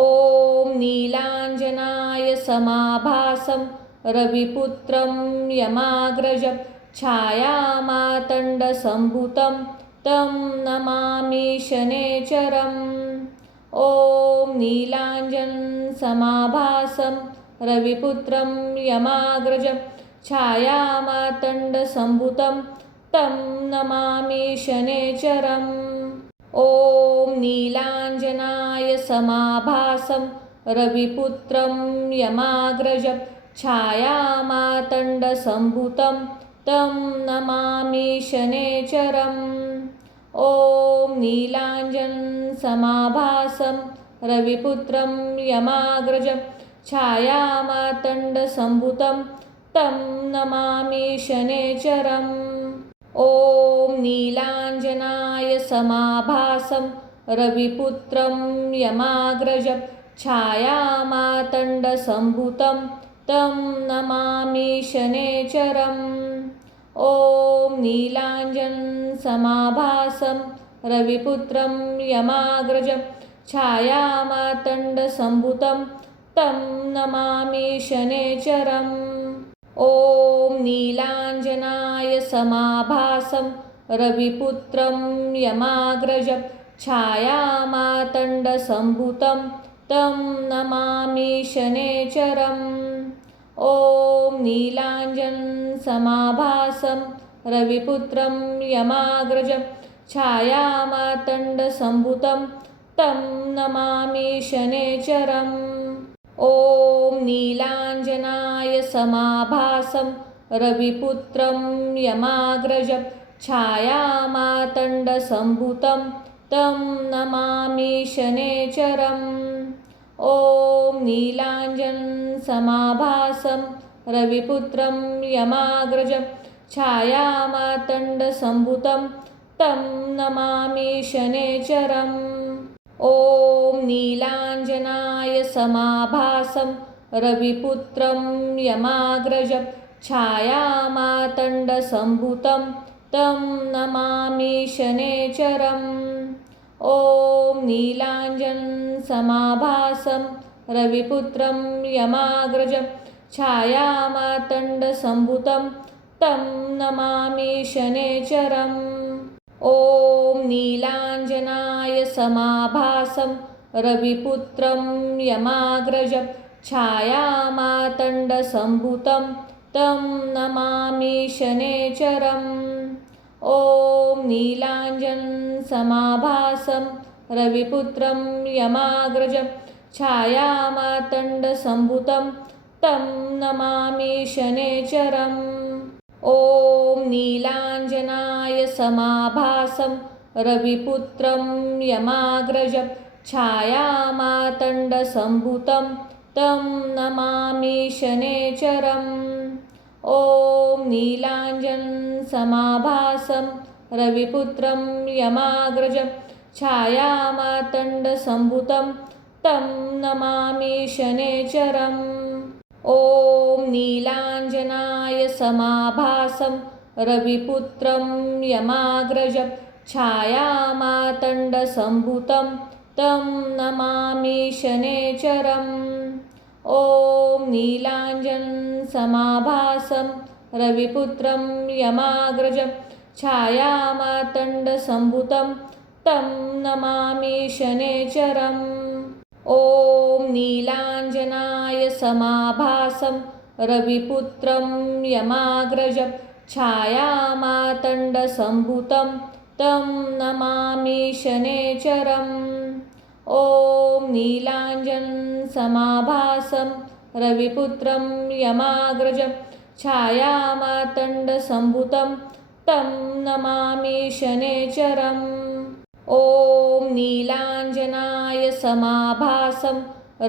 नीलाञ्जनाय समाभासं रविपुत्रं यमाग्रजं छायामातण्डसम्भुतं तं नमामि शनेश्वरम्। ॐ नीलाञ्जनं समाभासं रविपुत्रं यमाग्रजं छायामातण्डसम्भुतं तं नमामि शनेश्वरम्। ॐ नीलाञ्जनाय समाभासं रविपुत्रं यमाग्रजं छायामातण्डसम्भुतं तं नमामि शनेश्वरम्। ॐ नीलाञ्जनं समाभासं रविपुत्रं यमाग्रजं छायामातण्डसम्भुतं तं नमामि शनेश्वरम्। ॐ नीलाञ्जनाय समाभासं रविपुत्रं यमाग्रजं छायामातण्डसम्भुतं तं नमामि शनेश्वरम्। ॐ नीलाञ्जनं समाभासं रविपुत्रं यमाग्रजं छायामातण्डसम्भुतं तं नमामि शनेश्वरम्। ॐ नीलाञ्जनाय समाभासं रविपुत्रं यमाग्रजं छायामातण्डसम्भुतं तं नमामि शनेश्वरम्। ॐ नीलाञ्जनं समाभासं रविपुत्रं यमाग्रजं छायामातण्डसम्भुतं तं नमामि शनेश्वरम्। ॐ नीलाञ्जनाय समाभासं रविपुत्रं यमाग्रजं छायामातण्डसम्भुतं तं नमामि शनेश्वरम्। ॐ नीलाञ्जनं समाभासं रविपुत्रं यमाग्रजं छायामातण्डसम्भुतं तं नमामि शनेश्वरम्। ॐ नीलाञ्जनाय समाभासं रविपुत्रं यमाग्रजं छायामातण्डसम्भुतं तं नमामि शनेश्वरम्। ॐ नीलाञ्जनं समाभासं रविपुत्रं यमाग्रजं छायामातण्डसम्भुतं तं नमामि शनेश्वरम्। ॐ नीलाञ्जनाय समाभासं रविपुत्रं यमाग्रजं छायामातण्डसम्भूतं तं नमामि शनेश्वरम्। ॐ नीलाञ्जनसमाभासं रविपुत्रं यमाग्रजं छायामातण्डसम्भूतं तं नमामि शनेश्वरम्। ॐ नीलाञ्जनाय समाभासं रविपुत्रं यमाग्रजं छायामातण्डसम्भूतं तं नमामि शनेश्वरम्। ॐ नीलाञ्जनसमाभासं रविपुत्रं यमाग्रजं छायामातण्डसम्भूतं तं नमामि शनेश्वरम्। ॐ नीलाञ्जनाय समाभासं रविपुत्रं यमाग्रजं छायामातण्डसम्भूतं तं नमामि शनेश्वरम्। ॐ नीलाञ्जनसमाभासं रविपुत्रं यमाग्रजं छायामातण्डसम्भूतं तं नमामि शनेश्वरम्। ॐ नीलाञ्जनाय समाभासं रविपुत्रं यमाग्रजं छायामातण्डसम्भूतं तं नमामि शनेश्वरम्। ॐ नीलाञ्जनसमाभासं रविपुत्रं यमाग्रजं छायामातण्डसम्भूतं तं नमामि शनेश्वरम्। ॐ नीलाञ्जनाय समाभासं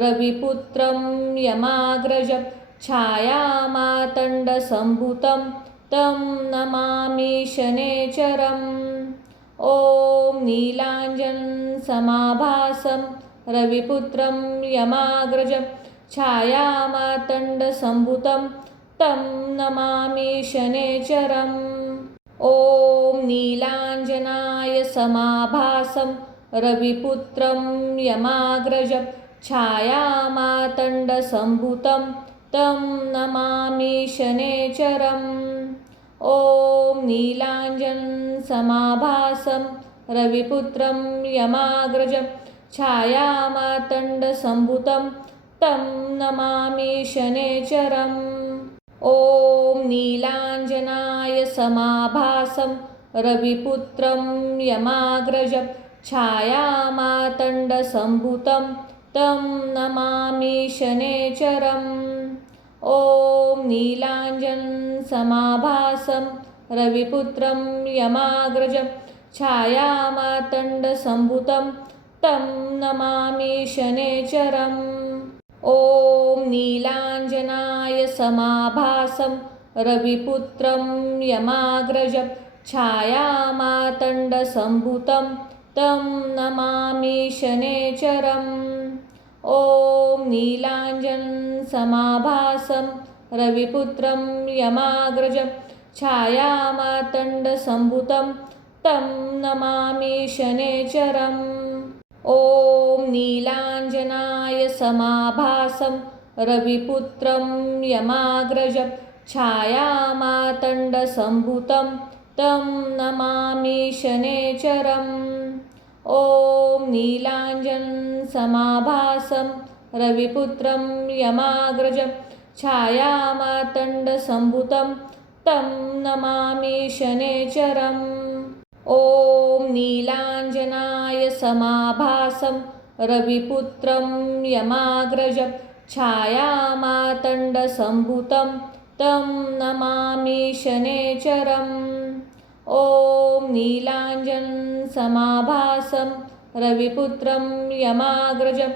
रविपुत्रं यमाग्रजं छायामातण्डसम्भूतं तं नमामि शनेश्वरम्। ॐ नीलाञ्जनसमाभासं रविपुत्रं यमाग्रजं छायामातण्डसम्भूतं तं नमामि शनेश्वरम्। ॐ नीलाञ्जनाय समाभासं रविपुत्रं यमाग्रजं छायामातण्डसम्भूतं तं नमामि शनेश्वरम्। ॐ नीलाञ्जनसमाभासं रविपुत्रं यमाग्रजं छायामातण्डसम्भूतं तं नमामि शनेश्वरम्। ॐ नीलाञ्जनाय समाभासं रविपुत्रं यमाग्रजं छायामातण्डसम्भूतं तं नमामि शनेश्वरम्। ॐ नीलाञ्जनसमाभासं रविपुत्रं यमाग्रजं छायामातण्डसम्भूतं तं नमामि शनेश्वरम्। ॐ नीलाञ्जनाय समाभासं रविपुत्रं यमाग्रजं छायामातण्डसम्भूतं तं नमामि शनेश्वरम्। ॐ नीलाञ्जनसमाभासं रविपुत्रं यमाग्रजं छायामातण्डसम्भूतं तं नमामि शनेश्वरम्। ॐ नीलाञ्जनाय समाभासं रविपुत्रं यमाग्रजं छायामातण्डसम्भूतं तं नमामि शनेश्वरम्। ॐ नीलाञ्जनसमाभासं रविपुत्रं यमाग्रजं छायामातण्डसम्भूतं तं नमामि शनेश्वरम्। ॐ नीलाञ्जनाय समाभासं रविपुत्रं यमाग्रजं छायामातण्डसम्भूतं तं नमामि शनेश्वरम्। ॐ नीलाञ्जनसमाभासं रविपुत्रं यमाग्रजं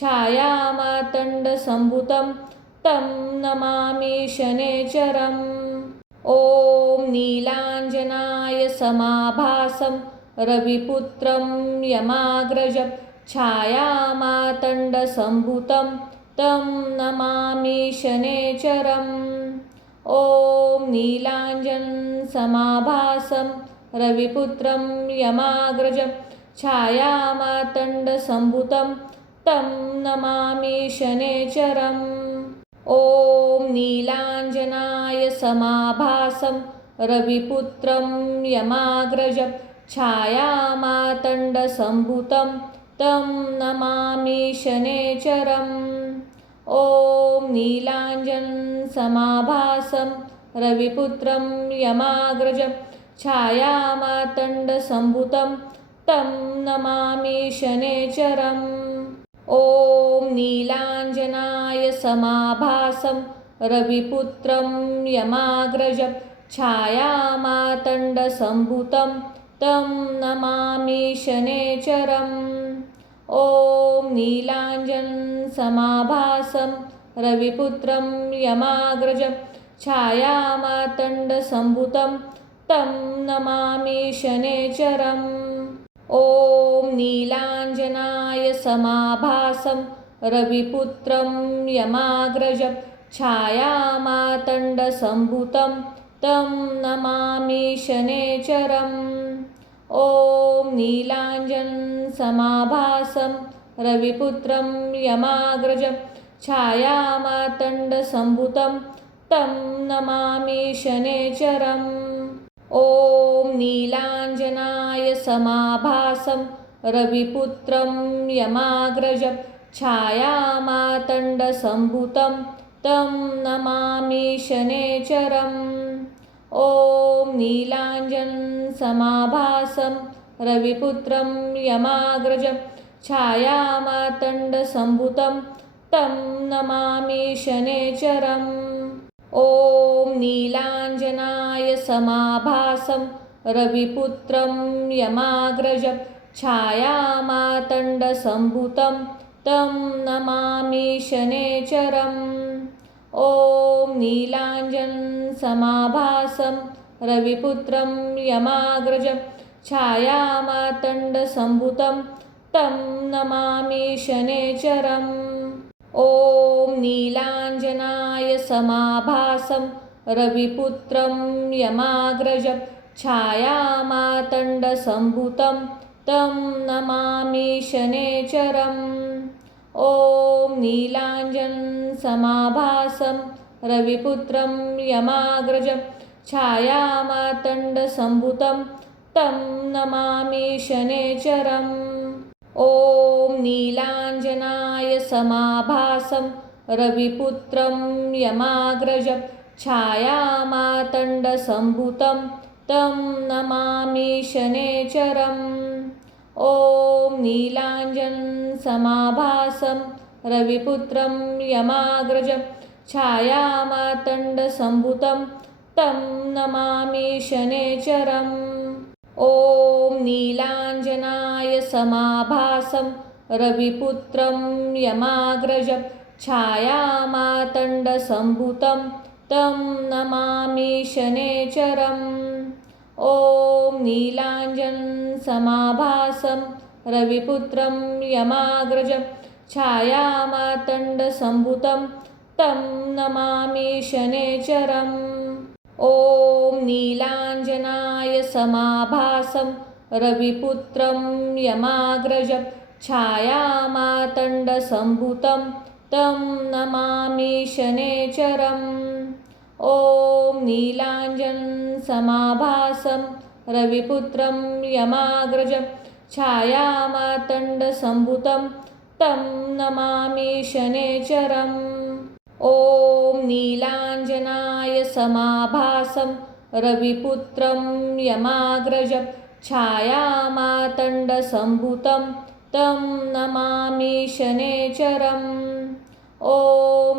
छायामातण्डसम्भूतं तं नमामि शनेश्वरम्। ॐ नीलाञ्जनाय समाभासं रविपुत्रं यमाग्रजं छायामातण्डसम्भूतं तं नमामि शनेश्वरम्। ॐ नीलाञ्जनसमाभासं रविपुत्रं यमाग्रजं छायामातण्डसम्भूतं तं नमामि शनेश्वरम्। ॐ नीलाञ्जनाय समाभासं रविपुत्रं यमाग्रजं छायामातण्डसम्भूतं तं नमामि शनेश्वरम्। ॐ नीलाञ्जनं समाभासं रविपुत्रं यमाग्रजं छायामातण्डसम्भुतं तं नमामि शनैश्चरम्। ॐ नीलाञ्जनाय समाभासं रविपुत्रं यमाग्रजं छायामातण्डसम्भुतं तं नमामि शनैश्चरम्। ॐ नीलाञ्जनं समाभासं रविपुत्रं यमाग्रजं छायामातण्डसम्भुतं तं नमामि शनैश्चरम्। ॐ नीलाञ्जनाय समाभासं रविपुत्रं यमाग्रजं छायामातण्डसम्भुतं तं नमामि शनैश्चरम्। ॐ नीलाञ्जनं समाभासं रविपुत्रं यमाग्रजं छायामातण्डसम्भुतं तं नमामि शनैश्चरम्। ॐ नीलाञ्जनाय समाभासं रविपुत्रं यमाग्रजं छायामातण्डसम्भुतं तं नमामि शनैश्चरम्। ॐ नीलाञ्जनं समाभासं रविपुत्रं यमाग्रजं छायामातण्डसम्भुतं तं नमामि शनैश्चरम्। ॐ नीलाञ्जनाय समाभासं रविपुत्रं यमाग्रजं छायामातण्डसम्भुतं तं नमामि शनैश्चरम्। ॐ नीलाञ्जनं समाभासं रविपुत्रं यमाग्रजं छायामातण्डसम्भुतं तं नमामि शनैश्चरम्। ॐ नीलाञ्जनाय समाभासं रविपुत्रं यमाग्रजं छायामातण्डसम्भुतं तं नमामि शनैश्चरम्। ॐ नीलाञ्जनं समाभासं रविपुत्रं यमाग्रजं छायामातण्डसम्भुतं तं नमामि शनैश्चरम्। ॐ नीलाञ्जनाय समाभासं रविपुत्रं यमाग्रजं छायामातण्डसम्भुतं तं नमामि शनैश्चरम्। ॐ नीलाञ्जनं समाभासं रविपुत्रं यमाग्रजं छायामातण्डसम्भुतं तं नमामि शनैश्चरम्। ॐ नीलाञ्जनाय समाभासं रविपुत्रं यमाग्रजं छायामातण्डसम्भुतं तं नमामि शनैश्चरम्। ॐ नीलाञ्जनं समाभासं रविपुत्रं यमाग्रजं छायामातण्डसम्भुतं तं नमामि शनैश्चरम्। ॐ नीलाञ्जनाय समाभासं रविपुत्रं यमाग्रजं छायामातण्डसम्भुतं तं नमामि शनैश्चरम्। ॐ नीलाञ्जनं समाभासं रविपुत्रं यमाग्रजं छायामातण्डसम्भुतं तं नमामि शनैश्चरम्। ॐ नीलाञ्जनाय समाभासं रविपुत्रं यमाग्रजं छायामातण्डसम्भुतं तं नमामि शनैश्चरम्। ॐ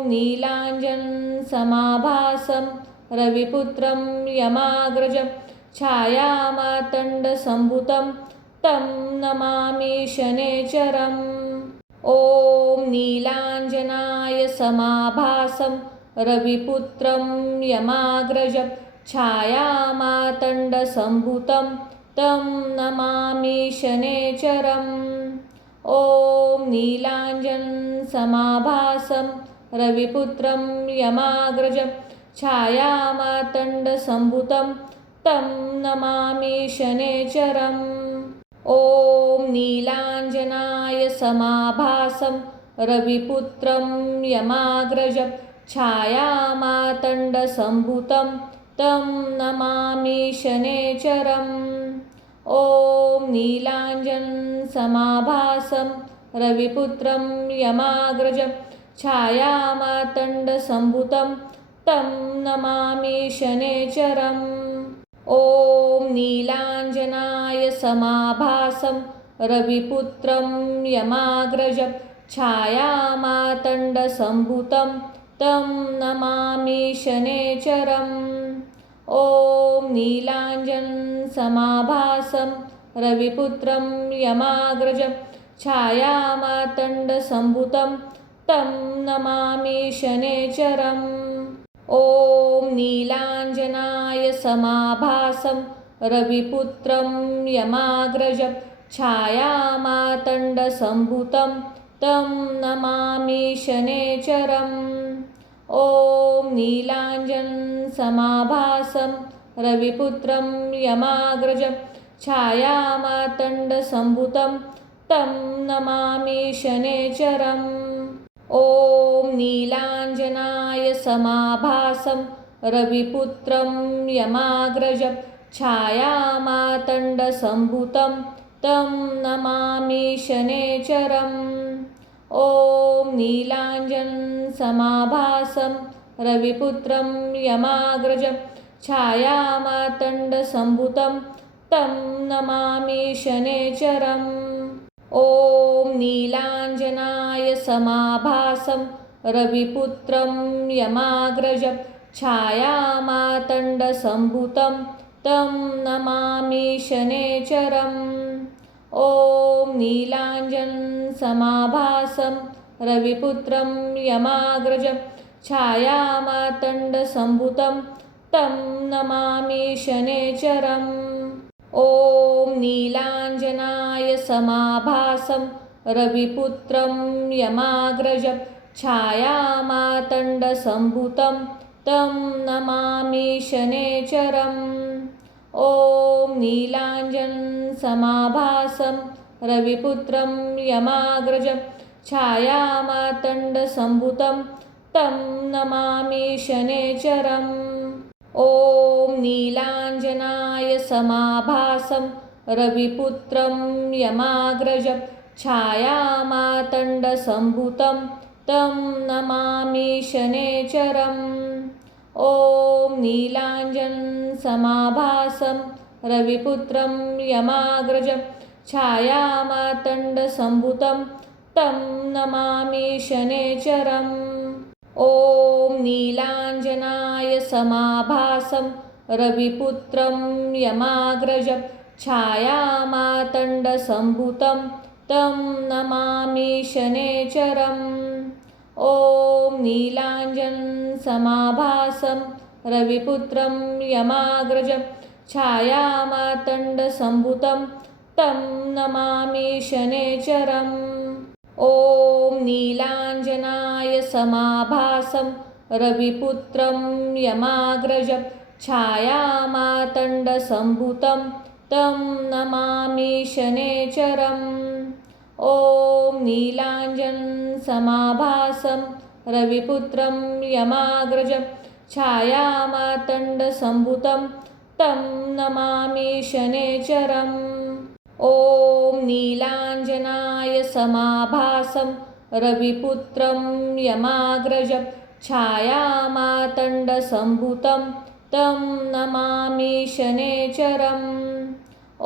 नीलाञ्जनं समाभासं रविपुत्रं यमाग्रजं छायामातण्डसम्भुतं तं नमामि शनैश्चरम्। ॐ नीलाञ्जनाय समाभासं रविपुत्रं यमाग्रजं छायामातण्डसम्भुतं तं नमामि शनैश्चरम्। ॐ नीलाञ्जनं समाभासं रविपुत्रं यमाग्रजं छायामातण्डसम्भुतं तं नमामि शनैश्चरम्। ॐ नीलाञ्जनाय समाभासं रविपुत्रं यमाग्रजं छायामातण्डसम्भुतं तं नमामि शनैश्चरम्। ॐ नीलाञ्जनं समाभासं रविपुत्रं यमाग्रजं छायामातण्डसम्भुतं तं नमामि शनैश्चरम्। ॐ नीलाञ्जनाय समाभासं रविपुत्रं यमाग्रजं छायामातण्डसम्भुतं तं नमामि शनैश्चरम्। ॐ नीलाञ्जनं समाभासं रविपुत्रं यमाग्रजं छायामातण्डसम्भुतं तं नमामि शनैश्चरम्। ॐ नीलाञ्जनाय समाभासं रविपुत्रं यमाग्रजं छायामातण्डसम्भुतं तं नमामि शनैश्चरम्। ॐ नीलाञ्जनं समाभासं रविपुत्रं यमाग्रजं छायामातण्डसम्भुतं तं नमामि शनैश्चरम्। ॐ नीलाञ्जनाय समाभासं रविपुत्रं यमाग्रजं छायामातण्डसम्भुतं तं नमामि शनैश्चरम्। ॐ नीलाञ्जनं समाभासं रविपुत्रं यमाग्रजं छायामातण्डसम्भुतं तं नमामि शनैश्चरम्। ॐ नीलाञ्जनाय समाभासं रविपुत्रं यमाग्रजं छायामातण्डसम्भुतं तं नमामि शनैश्चरम्। ॐ नीलाञ्जनं समाभासं रविपुत्रं यमाग्रजं छायामातण्डसम्भुतं तं नमामि शनैश्चरम्। ॐ नीलाञ्जनाय समाभासं रविपुत्रं यमाग्रजं छायामातण्डसम्भुतं तं नमामि शनैश्चरम्। ॐ नीलाञ्जनं समाभासं रविपुत्रं यमाग्रजं छायामातण्डसम्भुतं तं नमामि शनैश्चरम्। ॐ नीलाञ्जनाय समाभासं रविपुत्रं यमाग्रजं छायामातण्डसम्भुतं तं नमामि शनैश्चरम्। ॐ नीलाञ्जनं समाभासं रविपुत्रं यमाग्रजं छायामातण्डसम्भुतं तं नमामि शनैश्चरम्। ॐ नीलाञ्जनाय समाभासं रविपुत्रं यमाग्रजं छायामातण्डसम्भुतं तं नमामि शनैश्चरम्। ॐ नीलाञ्जनं समाभासं रविपुत्रं यमाग्रजं छायामातण्डसम्भुतं तं नमामि शनैश्चरम्। ॐ नीलाञ्जनाय समाभासं रविपुत्रं यमाग्रजं छायामातण्डसम्भुतं तं नमामि शनैश्चरम्। ॐ नीलाञ्जनं समाभासं रविपुत्रं यमाग्रजं छायामातण्डसम्भुतं तं नमामि शनैश्चरम्। ॐ नीलाञ्जनाय समाभासं रविपुत्रं यमाग्रजं छायामातण्डसम्भुतं तं नमामि शनैश्चरम्। ॐ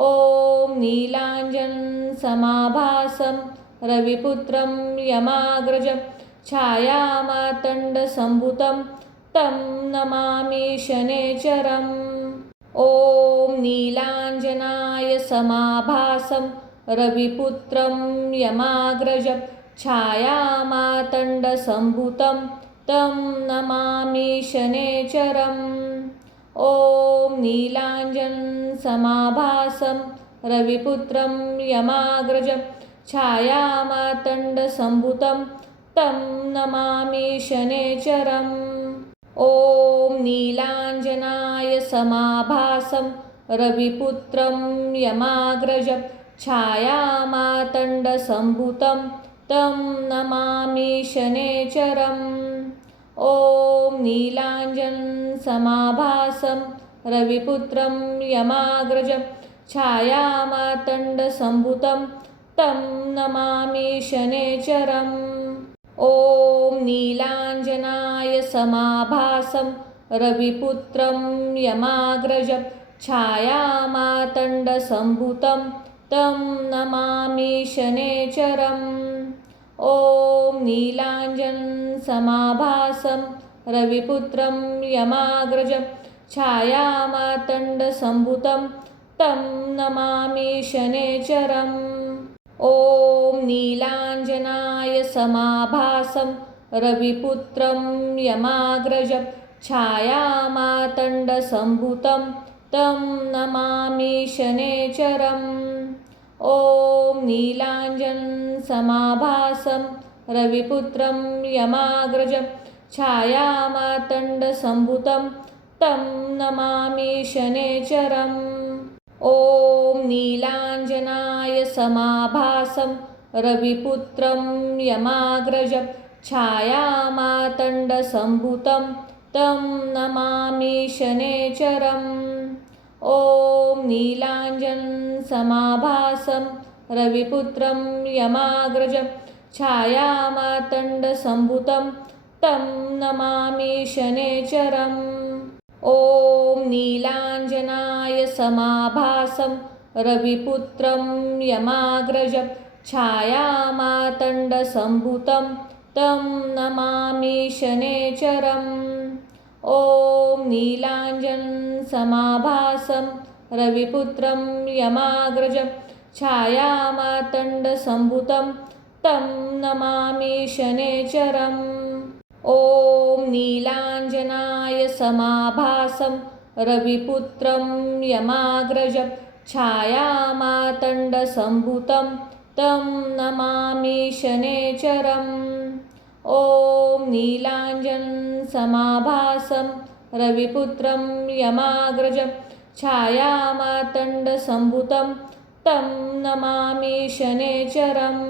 नीलाञ्जनं समाभासं रविपुत्रं यमाग्रजं छायामातण्डसम्भुतं तं नमामि शनैश्चरम्। ॐ नीलाञ्जनाय समाभासं रविपुत्रं यमाग्रजं छायामातण्डसम्भुतं तं नमामि शनैश्चरम्। ॐ नीलाञ्जनं समाभासं रविपुत्रं यमाग्रजं छायामातण्डसम्भुतं तं नमामि शनैश्चरम्। ॐ नीलाञ्जनाय समाभासं रविपुत्रं यमाग्रजं छायामातण्डसम्भुतं तं नमामि शनैश्चरम्। ॐ नीलाञ्जनं समाभासं रविपुत्रं यमाग्रजं छायामातण्डसम्भुतं तं नमामि शनैश्चरम्। ॐ नीलाञ्जनाय समाभासं रविपुत्रं यमाग्रजं छायामातण्डसम्भुतं तं नमामि शनैश्चरम्। ॐ नीलाञ्जनं समाभासं रविपुत्रं यमाग्रजं छायामातण्डसम्भुतं तं नमामि शनैश्चरम्। ॐ नीलाञ्जनाय समाभासं रविपुत्रं यमाग्रजं छायामातण्डसम्भुतं तं नमामि शनैश्चरम्। ॐ नीलाञ्जनं समाभासं रविपुत्रं यमाग्रजं छायामातण्डसम्भुतं तं नमामि शनैश्चरम्। ॐ नीलाञ्जनाय समाभासं रविपुत्रं यमाग्रजं छायामातण्डसम्भुतं तं नमामि शनैश्चरम्। ॐ नीलाञ्जनं समाभासं रविपुत्रं यमाग्रजं छायामातण्डसम्भुतं तं नमामि शनैश्चरम्। ॐ नीलाञ्जनाय समाभासं रविपुत्रं यमाग्रजं छायामातण्डसम्भुतं तं नमामि शनैश्चरम्। ॐ नीलाञ्जनं समाभासं रविपुत्रं यमाग्रजं छायामातण्डसम्भुतं तं नमामि शनैश्चरम्। ॐ नीलाञ्जनाय समाभासं रविपुत्रं यमाग्रजं छायामातण्डसम्भुतं तं नमामि शनैश्चरम्। ॐ नीलाञ्जनं समाभासं रविपुत्रं यमाग्रजं छायामातण्डसम्भुतं तं नमामि शनैश्चरम्।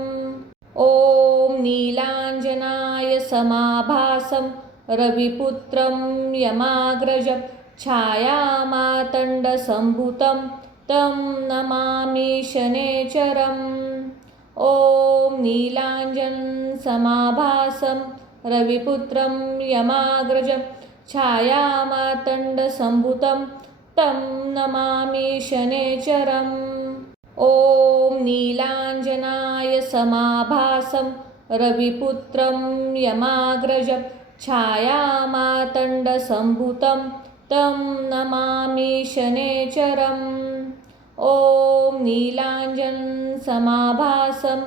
ॐ नीलाञ्जनाय समाभासं रविपुत्रं यमाग्रजं छायामातण्डसम्भुतं तं नमामि शनैश्चरम्। ॐ नीलाञ्जनं समाभासं रविपुत्रं यमाग्रजं छायामातण्डसम्भुतं तं नमामि शनैश्चरम्। ॐ नीलाञ्जनाय समाभासं रविपुत्रं यमाग्रजं छायामातण्डसम्भुतं तं नमामि शनैश्चरम्। ॐ नीलाञ्जनं समाभासं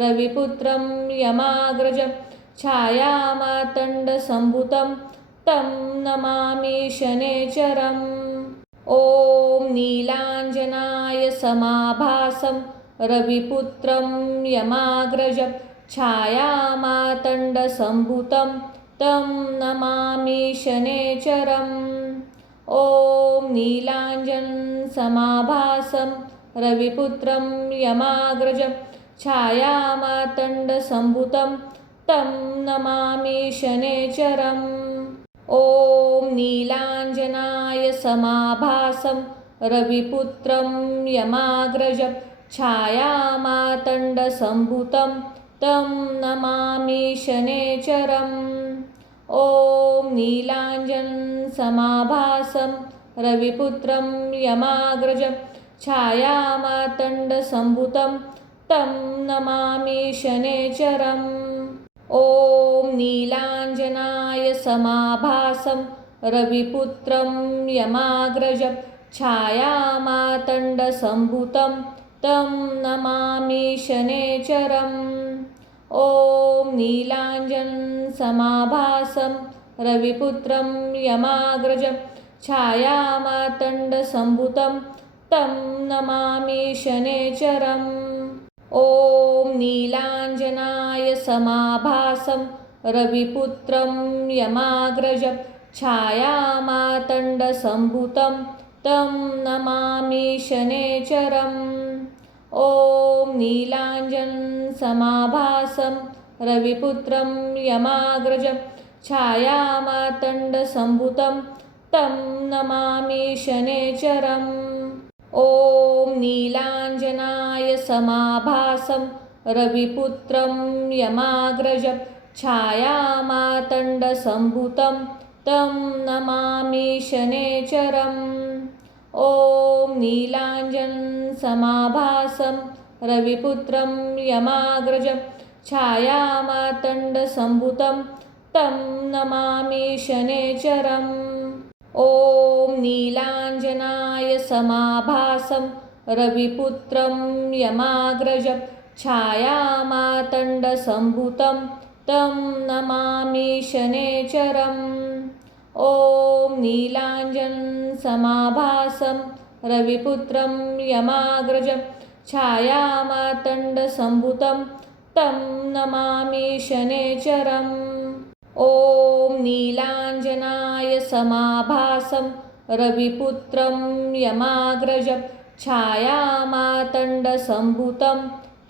रविपुत्रं यमाग्रजं छायामातण्डसम्भुतं तं नमामि शनैश्चरम्। ॐ नीलाञ्जनाय समाभासं रविपुत्रं यमाग्रजं छायामातण्डसम्भुतं तं नमामि शनैश्चरम्। ॐ नीलाञ्जनं समाभासं रविपुत्रं यमाग्रजं छायामातण्डसम्भुतं तं नमामि शनैश्चरम्। ॐ नीलाञ्जनाय समाभासं रविपुत्रं यमाग्रजं छायामातण्डसम्भुतं तं नमामि शनैश्चरम्। ॐ नीलाञ्जनं समाभासं रविपुत्रं यमाग्रजं छायामातण्डसम्भुतं तं नमामि शनैश्चरम्। ॐ नीलाञ्जनाय समाभासं रविपुत्रं यमाग्रजं छायामातण्डसम्भुतं तं नमामि शनैश्चरम्। ॐ नीलाञ्जनं समाभासं रविपुत्रं यमाग्रजं छायामातण्डसम्भुतं तं नमामि शनैश्चरम्। ॐ नीलाञ्जनाय समाभासं रविपुत्रं यमाग्रजं छायामातण्डसम्भुतं तं नमामि शनैश्चरम्। ॐ नीलाञ्जनं समाभासं रविपुत्रं यमाग्रजं छायामातण्डसम्भुतं तं नमामि शनैश्चरम्। ॐ नीलाञ्जनाय समाभासं रविपुत्रं यमाग्रजं छायामातण्डसम्भूतं तं नमामि शनेचरम्। ॐ नीलाञ्जनसमाभासं रविपुत्रं यमाग्रजं छायामातण्डसम्भूतं तं नमामि शनेचरम्। ॐ नीलाञ्जनाय समाभासं रविपुत्रं यमाग्रजं छायामातण्डसम्भूतं तं नमामि शनेचरम्। ॐ नीलाञ्जनसमाभासं रविपुत्रं यमाग्रजं छायामातण्डसम्भूतं तं नमामि शनेचरम्। ॐ नीलाञ्जनाय समाभासं रविपुत्रं यमाग्रजं छायामातण्डसम्भूतं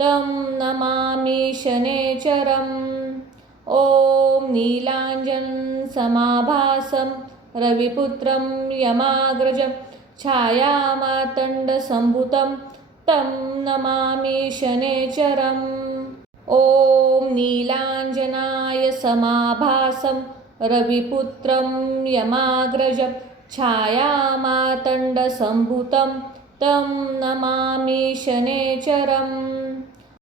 तं नमामि शनेचरम्। ॐ नीलाञ्जनसमाभासं रविपुत्रं यमाग्रजं छायामातण्डसम्भूतं तं नमामि शनेचरम्। ॐ नीलाञ्जनाय समाभासं रविपुत्रं यमाग्रजं छायामातण्डसम्भूतं तं नमामि शनेचरम्।